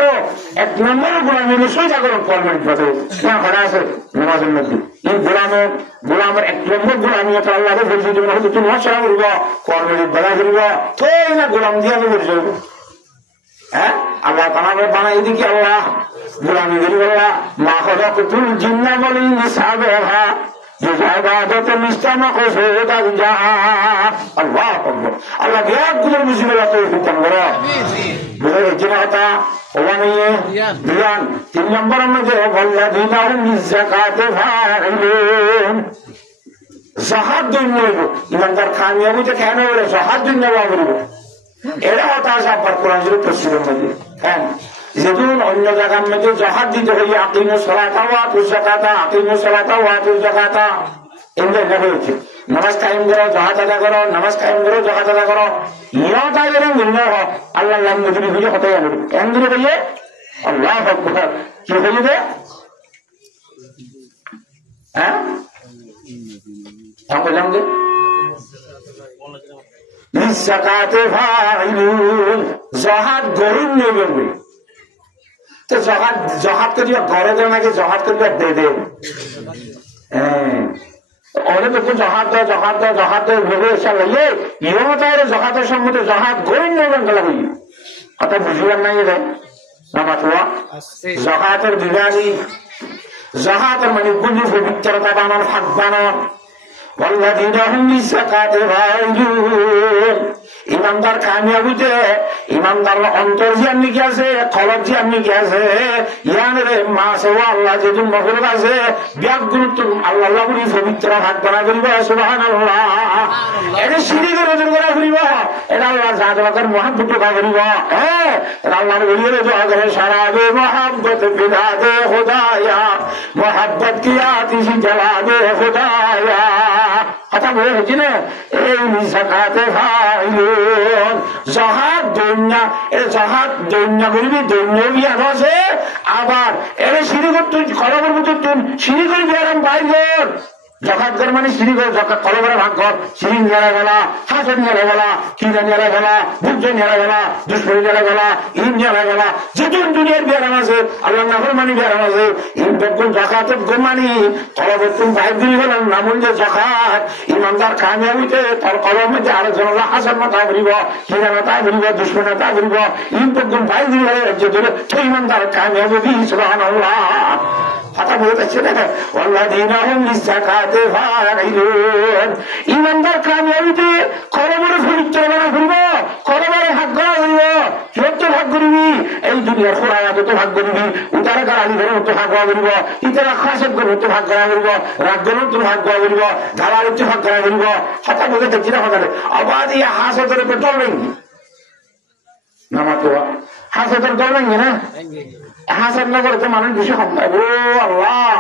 1 নম্বর গোলামের সোজা করো কর্মের পথে ভাড়া আছে নামাজের মধ্যে এই গোলামের 1 নম্বর গোলামিয়ত আল্লাহকে পরিচয় দেবে হয়তো তুমি সেরা করব কর্মের বেলা করব তো না গোলাম দিয়ে আমি পরিচয় হ্যাঁ আল্লাহ তাআলা বানাই দিকে আল্লাহ গোলামি করি আল্লাহ মা খলাকুতুল জিন্না ওয়াল ইনসা সাবাহা আল্লাহ বিরাট গুলোর মুসিবত উত্তম করো বুঝে যাচ্ছে না কথা ওবা নিয়ে বিরান 3 নম্বর মধ্যে জাহাদ দৈন্য ইমানদার খামিয়াবিতে কেন বলে জাহাদ দৈন্য বলব এরা হতা আছে আপনার কোরআন শরীফ তফসিরের মধ্যে হ্যাঁ যেদিন অন্য জায়গার মধ্যে জাহাদ দিতে হইলে আকিমু সালাতা ওয়া আতুজ যাকাতা আকিমু সালাতা ওয়া আতুজ যাকাতা এগুলো লেখা হয়েছে নামাজ কায়েম করো জাহাদ আদায় করো নামাজ কায়েম করো জাকাত আদায় করো ইয়া তাই এরকম গুণা হোক আল্লাহ নাম যদি বুঝে হতে যাবে এমন করে বললে আল্লাহ আকবার কি বলবে হ্যাঁ বললাম যে জাকাতে ফাইলুন জাহাদ গরিব নেবে তো জহাদ করি ঘরে দেয় নাকি জহাদ করি দে অনেক জহাদ ভেবে এসে বললে ইহমতায় জহাদের সম্মতি জহাদ গরিব নেবেন গেল হই কথা বুঝবেন নাই রে নামাতুয়া জহাদের বিধানী জহাদের মানে গুলি পবিত্রতা বানান হাত বানান ইমানদার কামিয়াবিতে ইমানদার অন্তর জিয়ান নিকে আছে খলক জিয়ান নিকে আছে ইয়ানরে মাস ও আল্লাহ যেদিন মগরব আছে ব্যাগ গুরুত্ব আল্লাহ গুলি পবিত্র হাত বানা করিব সুবহানাল্লাহ এটা সিঁড়ি করে ওজন করা করিব এটা আল্লাহ জাতবাকের মহাব্বত কা করিব হ্যাঁ আল্লাহর বলিয়ে দোয়া করে সারা বে মহাব্বত বিদা দে খুদায়া মহাব্বত কি আতিশি জ্বালা দে খুদায়া কথা বলে হচ্ছে না এই জাকাতে ফাইলুন জাহাদ দৈন্যা এর জাহাদ দৈন্যা করবি দৈন্য বিয়ান আছে আবার এর সিঁড়ি করতে খরা করবো তো সিঁড়ি করবি আরাম বাইর জকাত গর মানে সিঁড়ি করে জকাত কলবরে ভাগ কর, সিঁড়ি নিয়ে গেলা, হাসন নিয়ে গেলা, কিনা নিয়ে গেলা, বুঝ নিয়ে গেলা, দুষ্করি নিয়ে গেলা, ইন নিয়ে গেলা, যেদিন দুনিয়ার বিয়ারাম আছে আল্লাহ নাফর মানি বিয়ারাম আছে ইন বেগুন জকাতের গো মানি কলবতুন বাইর দিল গেলাম নামুন যে জকাত ইমানদার কামিয়াবিতে তার কলম মধ্যে আরেকজনরা হাসন মাথা ঘুরিব, কিনা মাথা ঘুরিব, দুষ্করি মাথা ঘুরিব, ইন বেগুন বাইর দিল গেলে যে ধরে সেই ইমানদার কামিয়াবি সুবহানাল্লাহ। কথা বলতে চাচ্ছে না ইমানদার কামিয়াবিতে কলমের পরিচয় ঘুরব, কলমের ভাগ করা ঘুরব, যত ভাগ করবি এই দুনিয়ার খোলা যত ভাগ করবি উতারা গাড়ি ঘরের মতো ভাগ করা ঘুরব, ইতারা খাসের ঘরের মতো ভাগ করা ঘুরব, রাজ্যের মতো ভাগ করা ঘুরব, ধারার মতো ভাগ করা ঘুরব। কথা বলতে চাচ্ছি না কথা আবার এই হাসে তোর পেট্রোল নেই নামাতো হাসে তোর দল নেই না হাসান না করে তো মানুষ বেশি কম পায়। ও আল্লাহ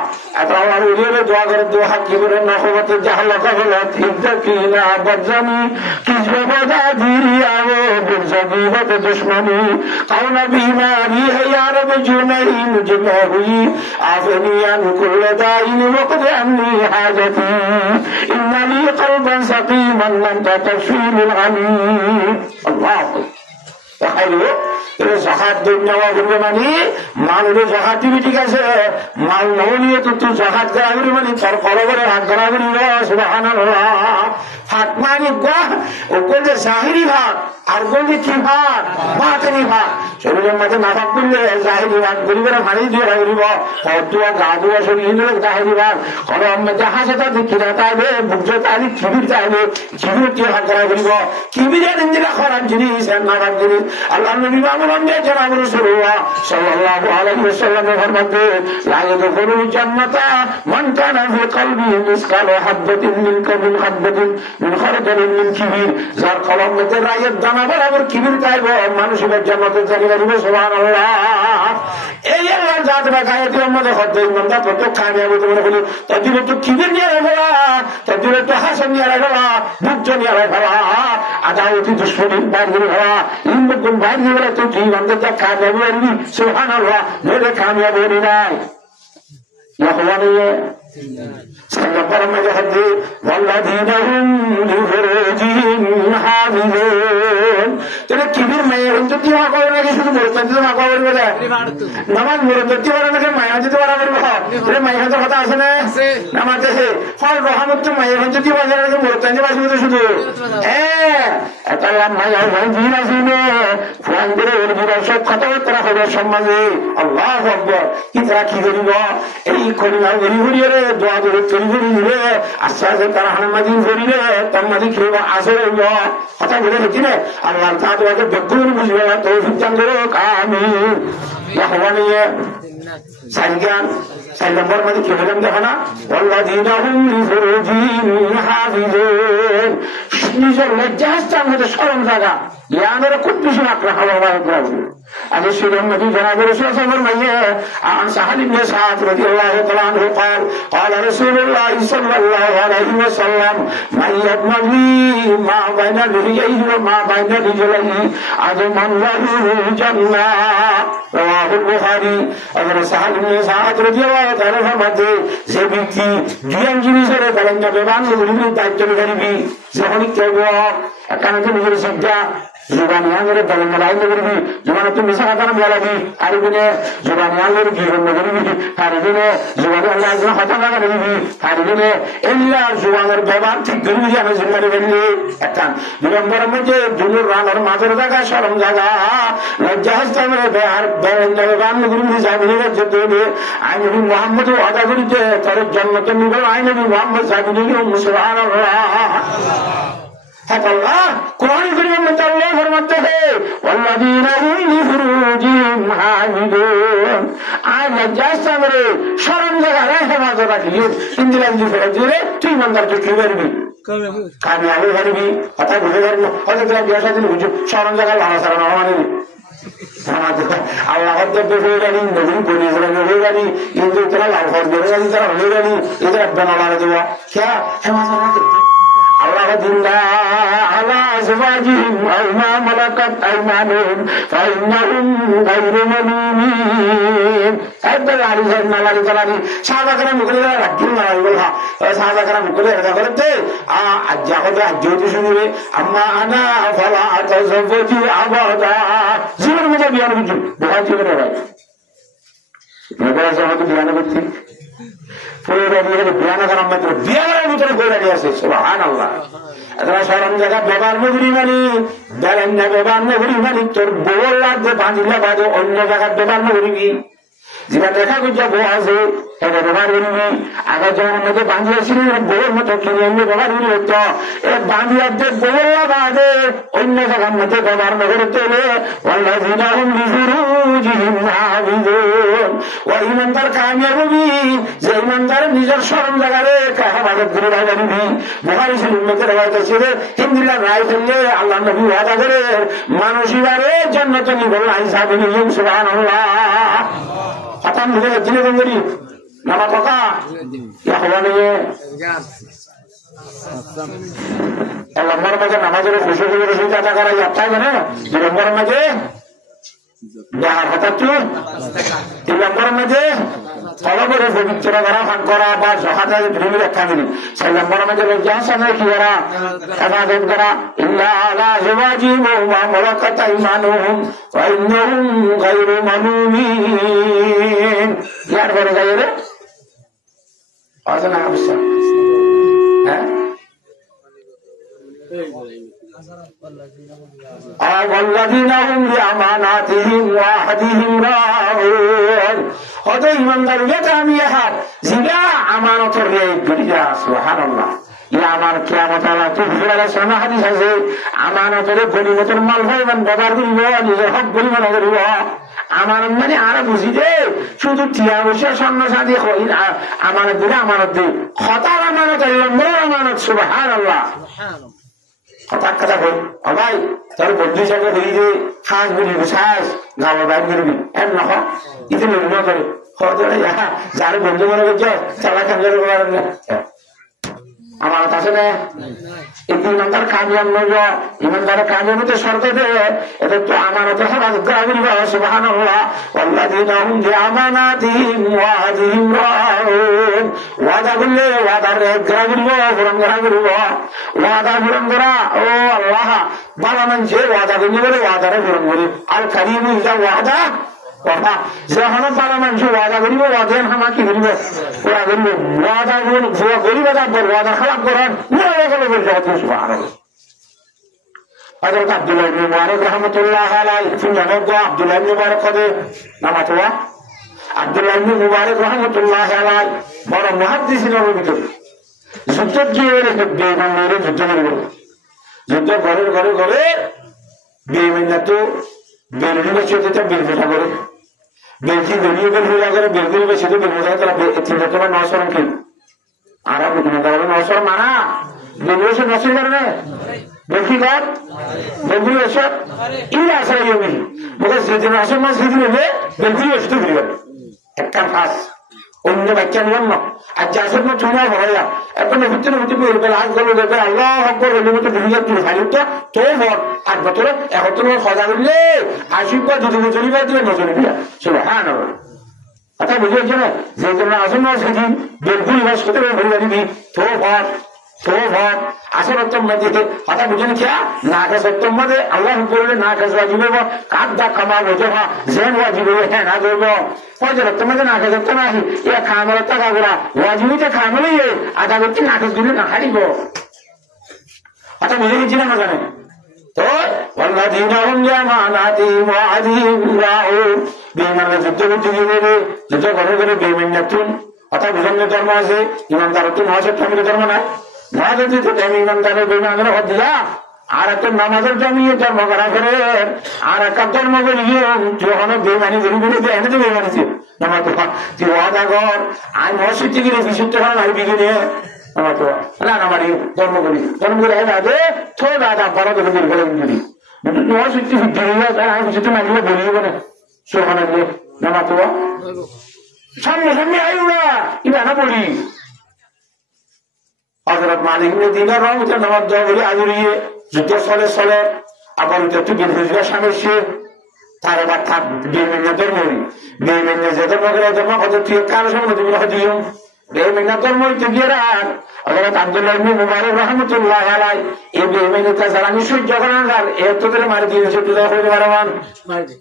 এত আল্লাহ উড়িয়ে দোয়া করে দোয়া কি করে নখবতে জাহালকা হলো ঠিক কি না বদজানি কিসবে বাদা ধীরি আও বুঝবি হতে দুশ্মনী কারণ बीमारी है यार मुझे नहीं मुझे मैं हुई आफनी अन कुल दाइन वक़्त अन्नी हाजती इन्नली क़ल्बन सक़ीमन lam तशफी लिलग़नी। अल्लाह তাহলে জাকাত নেওয়া করবে মানে মালের জাকাত দিবি ঠিক আছে, মাল নাও নিয়ে তো তুই জাকাত করা করি মানে তার কলবরে হাত করা করি সুবহানাল্লাহ। হাত মানে ও করলে জাহিরি ভাগ আর করলে কি ভাগ বাতিনি ভাগ। শরীরের মধ্যে নাফাক করলে জাহিরি ভাগ গরিবের ভারী দিয়ে রাখব, হতুয়া গা ধোয়া শরীর জাহিরি ভাগ কলম মধ্যে হাসে তাদের কিনা চাইবে বুঝতে চাইলে কিবির চাইবে কিবির দিয়ে হাত করা করিব, কিবিরের ইন্দিরা খারাপ জিনিস নাফাক জিনিস। আল্লাহ নবী বলেন যে জনাব রাসূলুল্লাহ সাল্লাল্লাহু আলাইহি ওয়াসাল্লামের ফরমাতে লা ইয়াদখুলুল জান্নাতা মান কানা ফি কলবিহি মিসকালু হাববাতিন মিন কাবিল হাববাতিন মিন খারদালিন মিন কিবির, যার কলম মধ্যে রায়ের দানা বরাবর কিবির চাইব মানুষের জান্নাতে চলে যাবে সুবহানাল্লাহ। এই আল্লাহর জাত বাকায়াতের মধ্যে হদ্দ ইমানদা কত কামিয়াবি তোমরা বলি তাদের তো কিবির নিয়ে রাখলা, তাদের তো হাসান নিয়ে রাখলা, বুঝ নিয়ে রাখলা, আদাওয়াতি দুশমনী বাইরে রাখলা, ইনবকুন বাইরে রাখলা, তো ঠিক ইমানদার কামিয়াবি হবি সুবহানাল্লাহ। মেরে কামিয়াবি হবি নাই ইখওয়ানিয়ে সাল্লাল্লাহু আলাইহি ওয়াসাল্লাম ওয়াল্লাযীনা হুম লিফুরুজিহিম হাফিজুন। তোরা কিবির মায়ের যদি মা করে নাকি শুধু বলতেন তো মা করে বলে নামাজ মরে যদি পারে নাকি মায়া যদি পারা করবে মায়ের হাতে কথা আছে না নামাজ আছে ফল রহমত তো মায়ের যদি বাজারে নাকি মরতেন যে বাঁচবে তো শুধু হ্যাঁ এত মায়া দিন আসিনে ফোন করে ওর বিরাট সব কথাবার্তা হবে সমাজে। আল্লাহু আকবার। কি তারা কি করিব এই করিমার গরি ঘুরিয়ে রে দোয়া ধরে তৈরি করে দিলে আস্তে আস্তে তারা হানামাজি করিলে তার মাঝে খেয়ে আসে রইব। কথা বলে হচ্ছি না আল্লাহর তা তোমাকে বেগুন বুঝবে না তৌফিক দান করো আমিন। নিয়ে সাইজ্ঞান 4 নম্বর মধ্যে কি হলাম দেখো না ওয়াল্লাযীনা হুম লিফুরুজিহিম হাফিজুন। নিজের লজ্জাস্থান হতে শরম জায়গা জ্ঞানের খুব বেশি মাত্রা খাবার আগে সুরের নবী জনাব রাসূলুল্লাহ ফরমাইয়ে আন সাহাল ইবনে সাদ রাদিয়াল্লাহু তাআলা আনহু قال قال رسول الله صلى الله عليه وسلم من يضمن لي ما بين لحييه وما بين رجليه أضمن له الجنة رواه البخاري। अगर সাহাল ইবনে সাদ রাদিয়াল্লাহু তাআলা ফরমাতে যে ব্যক্তি দুই জিনিসের কলঙ্ক ব্যবহার করবি দায়িত্ব করবি যখন কেউ একান্ত নিজের শ্রদ্ধা জোগান আনলে দলের মেলায় করবি জোগান তুমি মিশা কথা বলাবি আর দিনে জোগান আনলে কি করবি আর দিনে জোগান আল্লাহ হতা লাগা করবি আর দিনে এল্লা জোগানের ব্যবহার ঠিক করবি আমি জিম্মানি করলি একটা 2 নম্বরের মধ্যে দুনুর রানের মাঝের জায়গা শরম জায়গা লজ্জা হাসতামের ব্যবহার ব্যবহার করবি জামিনী রাজ্য আইন নবী মোহাম্মদ ওয়াদা করিতে তার জন্মতে নিবেন আইন নবী মোহাম্মদ জামিনী সুবহানাল্লাহ। अल्लाह कुरान करीम में अल्लाह फरमाते हैं वल्लज़ीना हुम लिफुरूजिहिम हाफिज़ून। आज लज्जा मेरे शर्म जगह रहे हिफाजत रखिए इंदिरान जी फरमाते তুই ইমানদার তো কি করবি কামিয়াবি করবি কথা বুঝে করবি হয়তো তোরা বিয়ে সাথে বুঝো শরম জায়গা ভালো সারা না মানে আল্লাহ হয়ে জানি নবীন বলি হয়ে জানি কিন্তু তোরা লাভ করবে তারা হয়ে জানি এদের একদম আমার দেওয়া কে হেফাজত রাখবে আল্লাহ أزواجهم أو ما ملكت أيمانهم فإنهم غير ملومين একবার আলী সাহেব আলী তালানি সাহাবাকেরা মুখে রাখেন না বলা সাহাবাকেরা মুখে রাখা করতে আজ্জা কথা আজ্জতি শুনবে আম্মা আনা ফালা আতাযাওয়াজু আবাদা জীবনের মধ্যে বিয়ান বুঝুন বহুত জীবনে হয় মেয়েরা আমাকে বিয়ান করতে বিয়ানা করার মাত্র বিয়ানের ভিতরে বই রাখি আছে সুবহানাল্লাহ এতটা সরম জায়গা বেবার নগরী মানি বেলেন না বেবার নগরী মানি তোর বউ লাগবে বাঁধিলে বাদে অন্য জায়গার বেবার নগরী যেটা দেখা করছে বউ আছে এটা ব্যবহার করবি আগের জনের মধ্যে বাঁধিয়েছিল বউয়ের মতো কিনে অন্য ব্যবহার করি হতো এটা বাঁধিয়াতে বউলা বাদে অন্য জায়গার মধ্যে ব্যবহার নগরে তোলে ও ইমানদার কামিয়াব হবি যে ইমানদার নিজের সরম জায়গারে হেফাজত করে রাখবি বুখারী শরীফের মধ্যে রওয়ায়াত আছে হিন্দুরা রায় ফেললে আল্লাহ নবী ওয়াদা করে মানুষ এবারে জান্নাতে নিব না হিসাবে নিয়ম সুবহানাল্লাহ খতম হয়ে দিনে গঙ্গরি নামা কথা লম্বর মাঝে নামাজের খুশি খুশি রসিদ আদা করা যাচ্ছে না যে লম্বর মাঝে দেখার কথা তুই এই লম্বর মাঝে ফলো করে পবিত্র করা ভাগ করা বা সহায়তা ভূমি রক্ষা করি সেই লম্বর মাঝে জাহাজ কি করা হেফাজত করা ইল্লা আলা আজওয়াজিহিম ওয়া মালাকাত আইমানুহুম ওয়া ইন্নাহুম গায়রু মালুমিন ইয়ার পরে গায়রে আজনা অবস্থা হ্যাঁ والذين هم لأماناتهم وعهدهم راعون হয়তো ইমানদারিয়া কামিয়া হাত জিগা আমানতের রেট গড়িয়া সুবহানাল্লাহ ইয়া আমার কিয়ামত আলা তুফির আলা সানা হাদিস আছে আমানতের গনিমতের মাল ভাইবান ব্যবহার করিব নিজের হক গনিমত করিব আমানত মানে আরো বুঝি দে শুধু টিয়া বসে স্বর্ণ সাথী আমানত দিলে আমানত দিই হতার আমানত আমানত সুবহানাল্লাহ হঠাৎ কথা বল ভাই তোর বন্ধু হিসাবে ধরি যে খাস বলি শ্বাস গাওয়া বাইর করবি এম না ইতি লগ্ন করে যার বন্ধু মনে করছে চালা খান আমার আছে না একটু ইমানদার কামিয়াব নইব ইমানদারের কামিয়াবিতে শর্ত দেবে এটা তো আমানতের হেফাজত করা করিব সুবহানাল্লাহ ওয়াল্লাযীনা হুম বিআমানাতিহিম ওয়া আহদিহিম রাউন ওয়াদা করলে ওয়াদার গ্রহণ করিব পূরণ করা করিব ওয়াদা পূরণ করা ও আল্লাহ ভালো মানুষে ওয়াদা করি বলে ওয়াদারে পূরণ করি আল কারীম ইজা ওয়াদা কথা যখন পারা মানুষ ওয়াদা করিব ওয়াদেন হামা কি করিব ওরা করিব ওয়াদা করিব তারপর ওয়াদা খারাপ করার হযরত আব্দুল্লাহ ইবনে মুবারক রাহমাতুল্লাহ আলাইহি জানাবো আব্দুল্লাহ ইবনে মুবারক কদে নামাতোয়া আব্দুল্লাহ ইবনে মুবারক রাহমাতুল্লাহ আলাইহি বড় মুহাদ্দিস ছিলেন ভিতরে যুদ্ধ গিয়ে বেঈমানদের যুদ্ধ করবে যুদ্ধ করে করে করে বেঈমানরা তো বেলুনি বেঁচে বেলফোটা করে বেলকি বেরিয়ে বেলফোটা করে বেলগুলি বেশি তো বেলফোটা তারা চিন্তা তোমার নশরম কি আর নশরম মানা বেলুয়ে সে নষ্ট করবে বেলকি কর বেলগুলি বেশি ইয়ে আসে যেদিন আসে মাস সেদিন হলে বেলগুলি বেশি তো ঘুরে যাবে একটা ফাঁস অন্য বাচ্চা নিয়ম না আর যাসের মধ্যে চুনা ভরা এখন ভিতরে ভিতরে লাশ গেল দেখবে আল্লাহ হকর হলে মতো দুনিয়া তুলে খালি তো ভর 8 বছরে এখন তোমার সজা করলে 80 বা 2 বছর চলিবা দিলে নজরে দিয়া সুবহানাল্লাহ কথা বুঝেছ না যে জন্য আসেন না সেদিন বেলগুলি বাস করতে ভরে দিবি তো ভর আসরত্তম মধ্যে কথা বুঝেন খেয়া না সত্যম মধ্যে আল্লাহ করলে না কাজ ওয়াজিব কাদা কামাল হতে জেন ওয়াজিব হ্যাঁ না করব ফজরত্তম মধ্যে না কাজ করতে নাহি এ খামরত টাকা করা ওয়াজিবিতে খামলেই আদা করতে না কাজ দিলে না হারিব কথা বুঝে গেছি না জানে তো والذين هم لأماناتهم وعهدهم راعون বেঈমানরা যুদ্ধ করতে গিয়ে যুদ্ধ করে বেঈমানতুন কথা বুঝেন ধর্ম আছে ইমানদারত্ব মহাসত্য ধর্ম না মহাদের ইমানদারের বেঈমানের হদ দিয়া আর একটা নামাজের জমিয়ে ধর্ম করা করে আর একটা ধর্ম করিয়ে যখন বেঈমানি গরিব এনে তো বেঈমানিছে নামাজ তুই ওয়াদা কর আমি মহাসিদ্ধি গিয়ে বিশুদ্ধ হন আর বিঘিনে আমার তো না আমার ধর্ম করে আগে তো দাদা বড় করে বের করে যদি মহাসিদ্ধি সিদ্ধি আমি বিশুদ্ধ মানিলে বলিব না সোহানা দিয়ে নামা তো সামনে সামনে আইবা এটা না বলি হযরত মালিক ইবনে দিনার রহমাতুল্লাহ নামাজ দোয়া করে আজরিয়ে যুদ্ধ চলে চলে আবার একটু বিরোধীরা সামনে তার আবার থাক বেমেনা ধর্ম বেমেনা যে ধর্ম করে ধর্ম কত তুই কার সঙ্গে তুমি দিও বেমেনা ধর্ম গিয়ে হযরত আব্দুল্লাহ ইবনে মুবারক রাহমাতুল্লাহ আলাইহি এই বেমেনাটা যারা নিষিদ্ধ করেন আর এত করে মারি দিয়েছে তুই হইতে পারো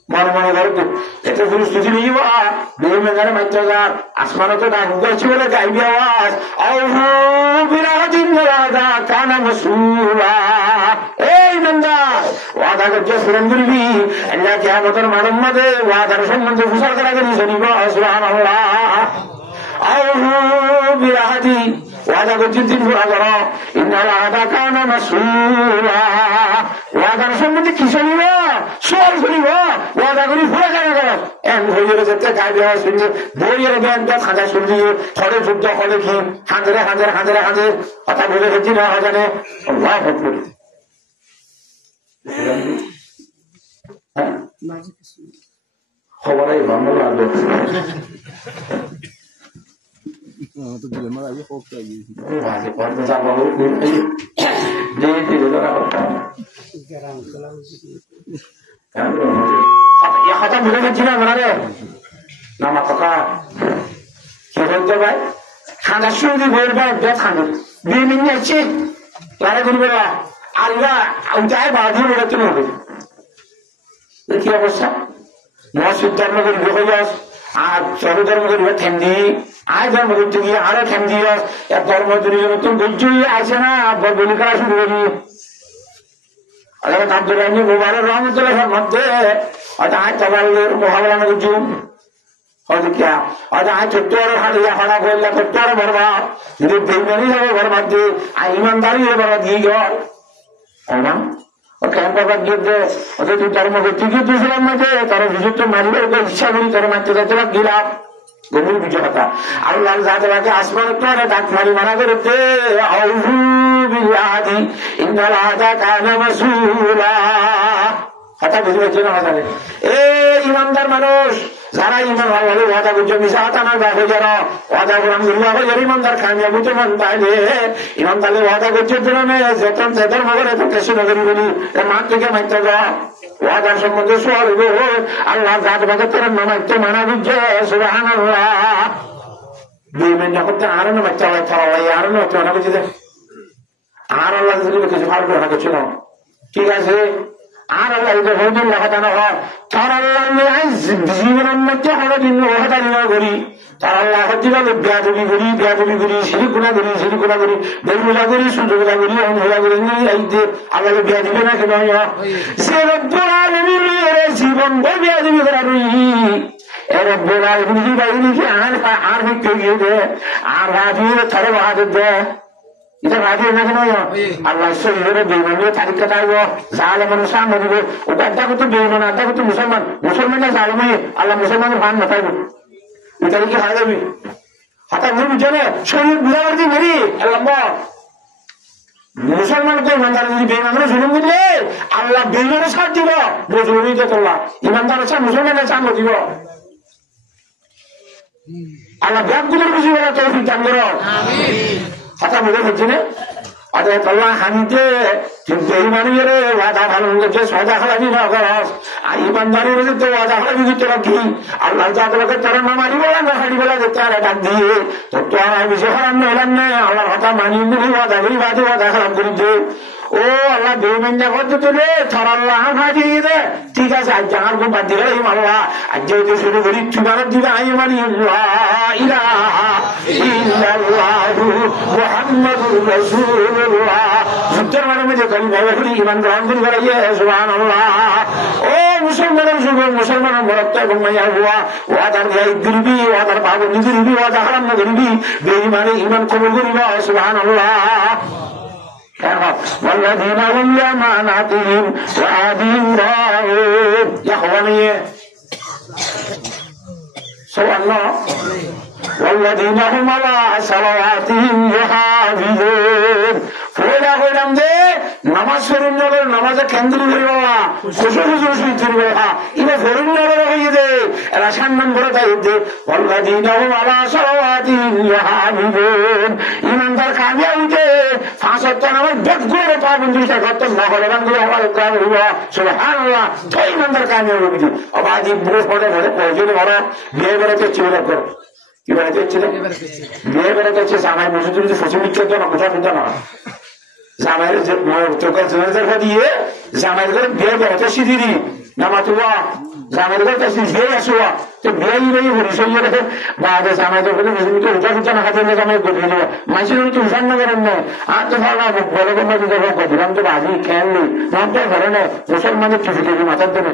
মনে মনে করো এত পরিস্থিতি নিয়ে বেমেনার মাত্রা আসমানে তো ডাক দিয়েছে বলে গাইবি আওয়াজ আউযু বিরাদিন ওয়াদা কানা মাসউলা এই বান্দা ওয়াদা করতে পূরণ করবি আল্লাহ কিয়ামতের মাঠের মধ্যে ওয়াদার সম্বন্ধে ঘোষণা করা গেছে সুবহানাল্লাহ আউযু বিরাদি ওয়াদা করছি দিন পুরা করো ইন্নাল আদা কানা মাসউলা ওয়াদার সম্বন্ধে কি শুনিব সব শুনিব ওয়াদা করি পুরা কেন করো এম হয়ে যেতে গাইবে শুনবে বইয়ের ব্যাংকটা খাঁজা শুনলি খড়ে যুদ্ধ হলে কি হাজারে হাজারে হাজারে হাজার কথা বলে গেছি না হাজারে আল্লাহ আকবার খবরাই ভালো লাগবে কথা ভুলে গেছি না আপনারে নামা কথা কি বলতে ভাই খাঁদার সঙ্গে বইয়ের ভাই খাঁদে বিয়ে মিনিয়ে আসছে লড়াই করবে না আর এরা উঠায় বাধা বেরোতে হবে কি অবস্থা মহাসুদ ধর্ম করি হয়ে যাস আর সরু ধর্ম করি ঠেন্দি আয় ধর্ম করতে গিয়ে আরো ঠেন্দি যাস এক ধর্ম নতুন বলছি আছে না বলি করা শুরু করি আব্দুল রাহিম মুবারক রহমতুল্লাহর মধ্যে হয়তো আয় তবালের মোকাবেলা করছি হয়তো কে হয়তো আয় ছোট্ট হাড়িয়া হাড়া করলে ছোট্ট বরবা যদি বেইমানি হবে বরবাদ দিয়ে আর ইমানদারি হবে বরবাদ দিয়ে গেল না কেন বরবাদ দিয়ে দে ওদের তুই ধর্ম করতে গিয়ে দুসরার মধ্যে তারা বিযুক্ত মারিবে ওদের ইচ্ছা করি তোর মারতে যাতে গিলাম গভীর বিজয় কথা আল্লাহ যাতে আসমান করে ডাক মারি মারা করে দে আউযু বিল্লাহি ইন্নাল আযা কানা মাসউলা কথা বুঝে গেছে না হাজারে এই ইমানদার মানুষ যারা ইমান ভালো ওয়াদা করছে মিশা হাত আমার বাপে যারা ওয়াদা করান ইমানদার কামিয়াবি তো মন পাইলে ইমানদারে ওয়াদা করছে তুলনে যেতন যেতন মগরে তো কেসি নগরী বলি মাঠ থেকে মাইতে যা ওয়াদার সম্বন্ধে সোয়ার আল্লাহ জাত বাগে তোর নামাইতে মানা বুঝছে সুবহানাল্লাহ বেইমান না করতে আরো না মাইতে হয় তারা আরো না মানা বুঝছে দেখ আর আল্লাহ যদি কিছু ভালো করে না করছিল ঠিক আছে আর আল্লাহ হইদুল্লাহ হতানো হয় তার আল্লাহ জীবনের মধ্যে হলো দিন হতানি না করি তার আল্লাহ হচ্ছিল বেয়াদবি করি সিরিকুনা করি বেগুলা করি সুযোগলা করি অনহলা করি আল্লাহ বেয়া দিবে না কেন সে রব্বুল আলামিনের জীবন বেয়াদবি করা রই এ রব্বুল আলামিন বাইরে কি আর হইতে গিয়ে দে আর রাজিয়ে তারে বাহাদুর দে এটা রাজিয়ে না কেন আল্লাহ শরীরের বেইমানিয়ে তারিখটা থাকব জালে মানুষ সামনে দিবে ওটা আড্ডা করতে বেইমান আড্ডা করতে মুসলমানরা জালমে আল্লাহ মুসলমানের ভান নথাইব এটা কি হারা যাবি হঠাৎ ভুল বুঝে না শরীর বুঝা করতে মেরি আল্লাহ মুসলমানকে ইমানদার যদি বেইমানের জুলুম দিলে আল্লাহ বেইমানের ছাড় দিব জুলুম দিতে তোল্লা ইমানদারের ছাড় মুসলমানের ছাড় দিব আল্লাহ ব্যাগগুলোর বুঝি বলা তৌফিক দান করো কথা বুঝে হচ্ছে না অতএব আল্লাহ হানিতে বেইমানের ওয়াদা ভালো হচ্ছে সদা খালাবি না করস আর ইমানদারি হয়েছে তো ওয়াদা খালাবি করতে রাখি আল্লাহ যা তোমাকে তোরা না মারি বলা না খালি বলা যেতে আর ডাক দিয়ে তোর তো আর বিষয় খারাপ না এলাম না আল্লাহর কথা মানি ওয়াদা করি বাদে ওয়াদা খারাপ করি দে ও আল্লাহ বেইমান্না করতে তোলে তোর আল্লাহ ভাজিয়ে দে ঠিক আছে আজ জানার কোন বাদ দিলে আল্লাহ আজ যেহেতু শুরু করি চুনার দিবে আমি মানি ইলাহা ইল্লাল্লাহু মুহাম্মাদুর রাসূলুল্লাহ যুদ্ধের মাধ্যমে করি ভাবে করি ইমান গ্রহণ করি বেড়াইয়ে সুবহানাল্লাহ ও মুসলমানের যুগে মুসলমানের মরত্ব এবং মাইয়া হুয়া ওয়াদার গায়ে দিবি ওয়াদার পাবনি দিবি ওয়াদা হারাম না করবি বেঈমানে ইমান কবুল করিবা সুবহানাল্লাহ والذين هم لأماناتهم وعهدهم راعون يا اخواني سبحان الله والذين هم على صلواتهم يحافظون ফয়দা কইলাম যে নামাজ পড়ুন না নামাজে কেন্দ্র করি বাবা খুশি খুশি করি বাবা ইনে পড়ুন না হইয়ে দে এরা সম্মান করে তাই দে والذين هم على صلواتهم يحافظون ইমানদার কামিয়াব উঠে 5 সত্তর আমার বেদগুলো পা বন্ধুটা করতে মহলে বান্ধব আমার গ্রাম হইব সুবহানাল্লাহ ছয় নম্বর কাহিনী হবে বুঝি অবাধি বুড়ো পড়ে পড়ে প্রয়োজন বড় বিয়ে বেড়াতে চিন্তা করো কি বেড়াতে হচ্ছিল বিয়ে বেড়াতে হচ্ছে জামাই বসে তুমি ফসল বিক্রি করতো না কোথাও কিন্তু না জামাইয়ের চোখের জোর দিয়ে জামাইয়ের ঘরে বিয়ে বেড়াতে সিঁড়ি নামা তুবা জামাইয়ের ঘরে বিয়ে আসুয়া তো বিয়ে পরিচয় রেখে বাদে জামাইদের ঘরে উঠা ফুটা না খাতে জামাই গড়ে দেবো মাঝে তো উঠান না করেন না আর তো ভালো বড় কমাই দিতে দিলাম তো বাজি খেয়ালি নামটা ঘরে নেই মুসলমানের টিভি টিভি মাথার দেবে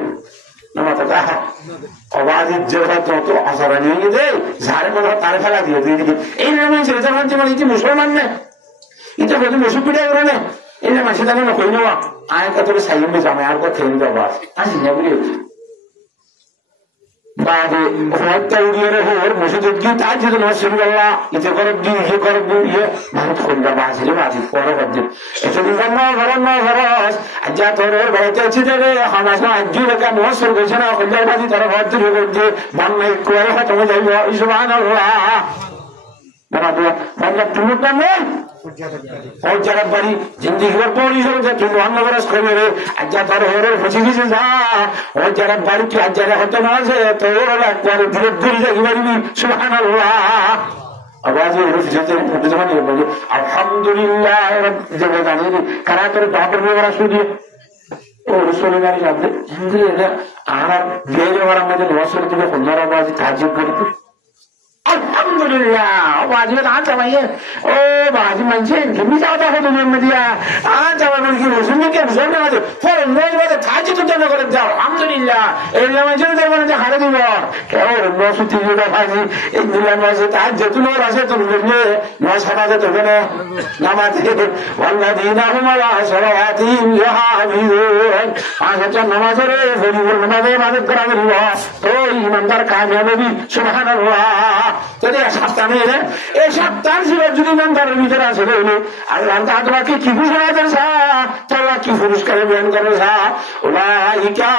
না মাথাটা অবাধি যত আচরণ নিয়ে গিয়ে দেয় ঝাড়ে মনে হয় তারে ফেলা দিয়ে দিয়ে দিকে এই নামে ছেলেটা ভাবছে মানে ইতি মুসলমান না এটা বলতে মুসুক পিঠা করে না এই যে মাসে তাকে কই নেওয়া আয় তোর সাইলেন্টে জামাই আর কথা খেয়ে দেবো আসি না বুঝে বাদে হত্যা উড়িয়ে রেখে ওর মসজিদে গিয়ে তার যদি নয় সিঙ্গাল্লা ইতে করব দিন ইয়ে করব ইয়ে ভারত খুলবা বাজলে বাজি পরে বাজে এতদিন ঘরস আজ্জা তোর বাড়িতে আছি রে হামাস না আজ্জু রেখা মহসর গেছে না খুলবার বাজি তারা ঘর তুলে করছে বাংলা একটু আর খতম যাইব সুবহানাল্লাহ বাংলা টুমুক না নেই और जगत बड़ी जिंदगी भर पौड़ी हो जाए तुम हम बरस खोले रे अज्जा तर हो रे फसी गई जा और जगत बड़ी की अज्जा का होता ना से तो और एक धीरे धीरे जागी बड़ी सुभान अल्लाह आवाज हो जाते हैं जमाने में अल्हम्दुलिल्लाह रब जगदानी करा कर बापर में बड़ा सुनिए और रसूल ने जब हिंदी ने आना बेरे वाला मजे वसर तुझे पंद्रह आवाज ताज्जुब करती अल्हम्दुलिल्लाह बाजी में आज भाई ओ बाजी मंचे कितनी ज्यादा है दुनिया में दिया आज हमारे की मुस्लिम के मुसलमान आज फिर नोज में ताजी तो जाना कर जाओ अल्हम्दुलिल्लाह एरिया में जो देवर ने खाने दी वो क्या और नौ सुती जो का भाई एक दुनिया में से ताज जतुन और ऐसे तो मिलने नौ सना से तो बने नमाज़ वल्लदीना हुम अला सलावातिहिम युहाफिज़ून आज तो नमाज रे फरी नमाज इबादत करा रही तो ईमानदार कामयाब भी सुभान अल्लाह যদি সপ্তাহ নেই এই সপ্তাহ ছিল যদি ইমানদারের ভিতরে আসলে হলো আল্লাহ তোমাকে কি ঘোষণা করেছে তারা কি পুরস্কার বহন করেছে উলাইকা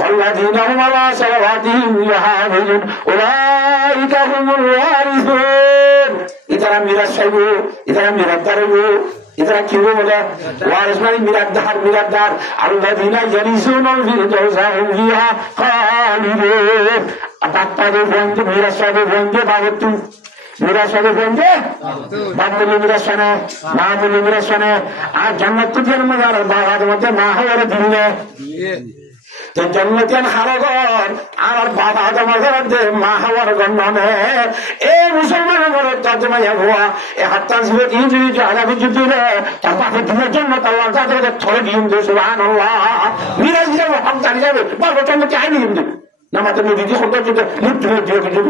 والذين هم على صلواتهم يحافظون أولئك هم الوارثون إذا মিরাজ পাইব إذا মিরাজদার হইব إذا কি বলে ওয়ারিস মানে মিরাজদার আল্লাযীনা ইয়ারিসুনাল ফিরদাউসা হুম ফিহা খালিদুন বাপ্পাদের বন্ধু মিরাজদের বন্ধু বাবতু মিরাজদের বন্ধু বাবুল মিরাজনে মাহবুল মিরাজনে আর জান্নাত জন্ম যার বাবার মধ্যে মা হওয়ার দিনে তো জন্মতেন হারগর আর বাবা তোমাদের মধ্যে মা হওয়ার গণনে এই মুসলমানের ঘরে তর্জমা হওয়া এই হাত্তান ছিল ইঞ্জুরি যে আলাদা যুদ্ধ তার বাপের দিনের জন্য আল্লাহ তাদেরকে থরে দিয়ে সুবহানাল্লাহ মিরাজ যাবে হক জানি যাবে বাবা তোমাকে চাইনি কিন্তু নামাতে নদীতে সন্তান যদি মৃত্যু দিয়ে কিছু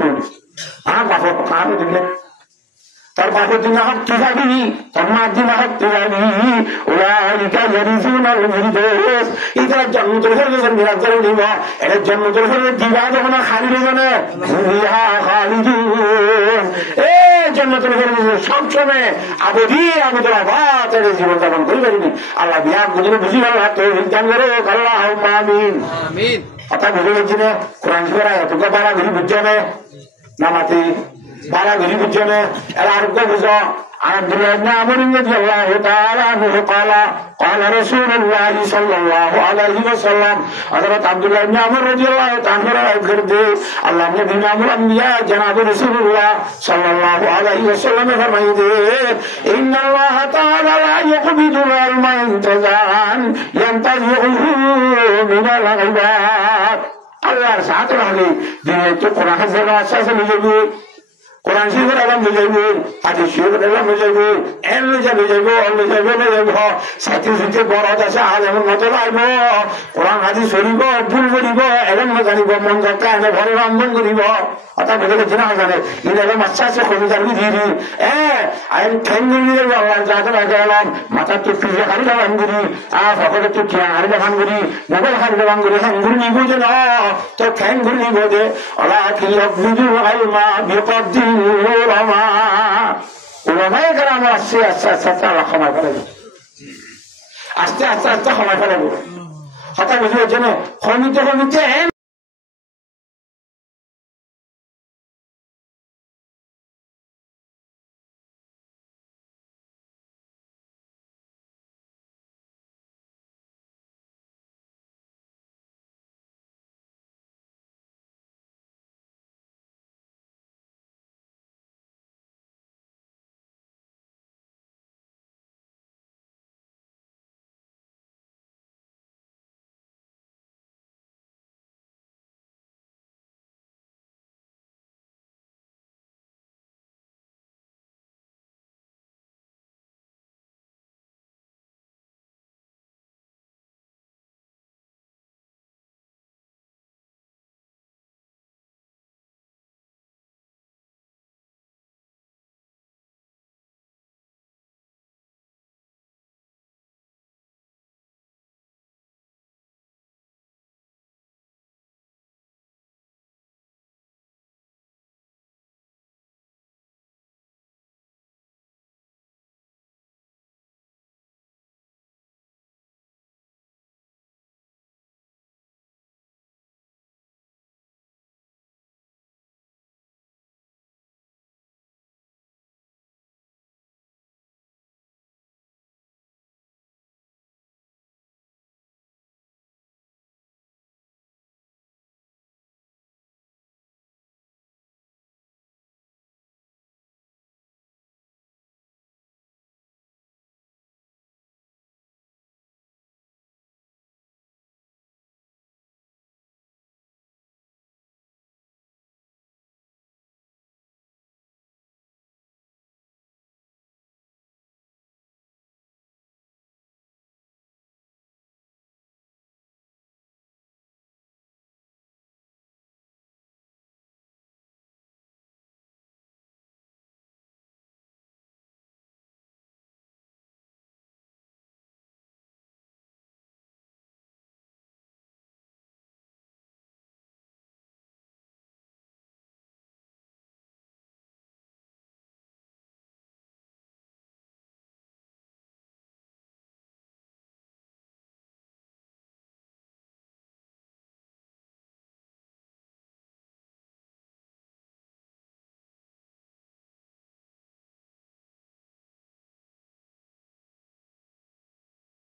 আর বাবা কারণ দিলে তার বাপের দিন হক কি যাবি তার মার দিন হক কি যাবি ওলাইকা ইয়ারিসুনাল ফিরদাউস ইদা জান্নাতুল ফিরদাউস মিরাজ করে নিব এটা জান্নাতুল ফিরদাউস দিবা যখন খালিদ জানে ফিহা খালিদুন এই জান্নাতুল ফিরদাউস সবসময় আবদুল আবাদ এর জীবন যাপন করবেন আল্লাহ বিয়া গুলো বুঝি আল্লাহ তৌফিক দান করে আল্লাহুম্মা আমিন আমিন কথা বুঝে গেছি না কোরআন শরীফ এতটা বাড়া ঘুরি বুঝছে না নামাতে বাড়া ঘুরি বুঝছে না এর আর কো বুঝো عبد الله بن عمرو رضي الله تعالى عنه قال رسول الله صلى الله عليه وسلم حضرت عبد الله بن عمرو رضي الله تعالى عنه کرتے اللہ نے بن عمرو انبیاء جناب رسول الله صلى الله عليه وسلم فرمائے ان الله تعالى لا يقبض العلم انتزاعا ينتزعه من العباد আল্লাহর সাথে রাখলে যে তো কোরআন হাদিসের আশ্বাস নিয়ে কোরআন শরীফের আলম হয়ে যাইব হাদিস শরীফের আলম হয়ে যাইব এন যাবে যাইব অন্য যাইব না যাইব সাথে বড় আছে আলেমের মতো লাগব কোরআন হাদিস শরীফ ভুল করিব এলম না জানিব মন যাত্রা এনে ঘরে রন্ধন করিব অর্থাৎ বেদকে চিনা জানে এই এলম আস্তে আস্তে কমে যাবি ধীরে আমি ঠেঙ্গি নিয়ে আল্লাহ যাতে রাখে এলাম মাথার তো ফিরে হারি দেওয়ান করি আর সকলের তো টিয়া হারি দেওয়ান করি মোবাইল হারি দেওয়ান করি হ্যাঙ্গুর নিব যে ন তো ঠ্যাঙ্গুর নিব যে ওলা কি অগ্নিজু আলমা বিপদ্দিন ওলামায়ে কেরাম আস্তে আস্তে আস্তে আস্তে আল্লাহ ক্ষমা করে দেবে আস্তে আস্তে আস্তে ক্ষমা করে দেবে হঠাৎ বুঝবে জন্য কমিতে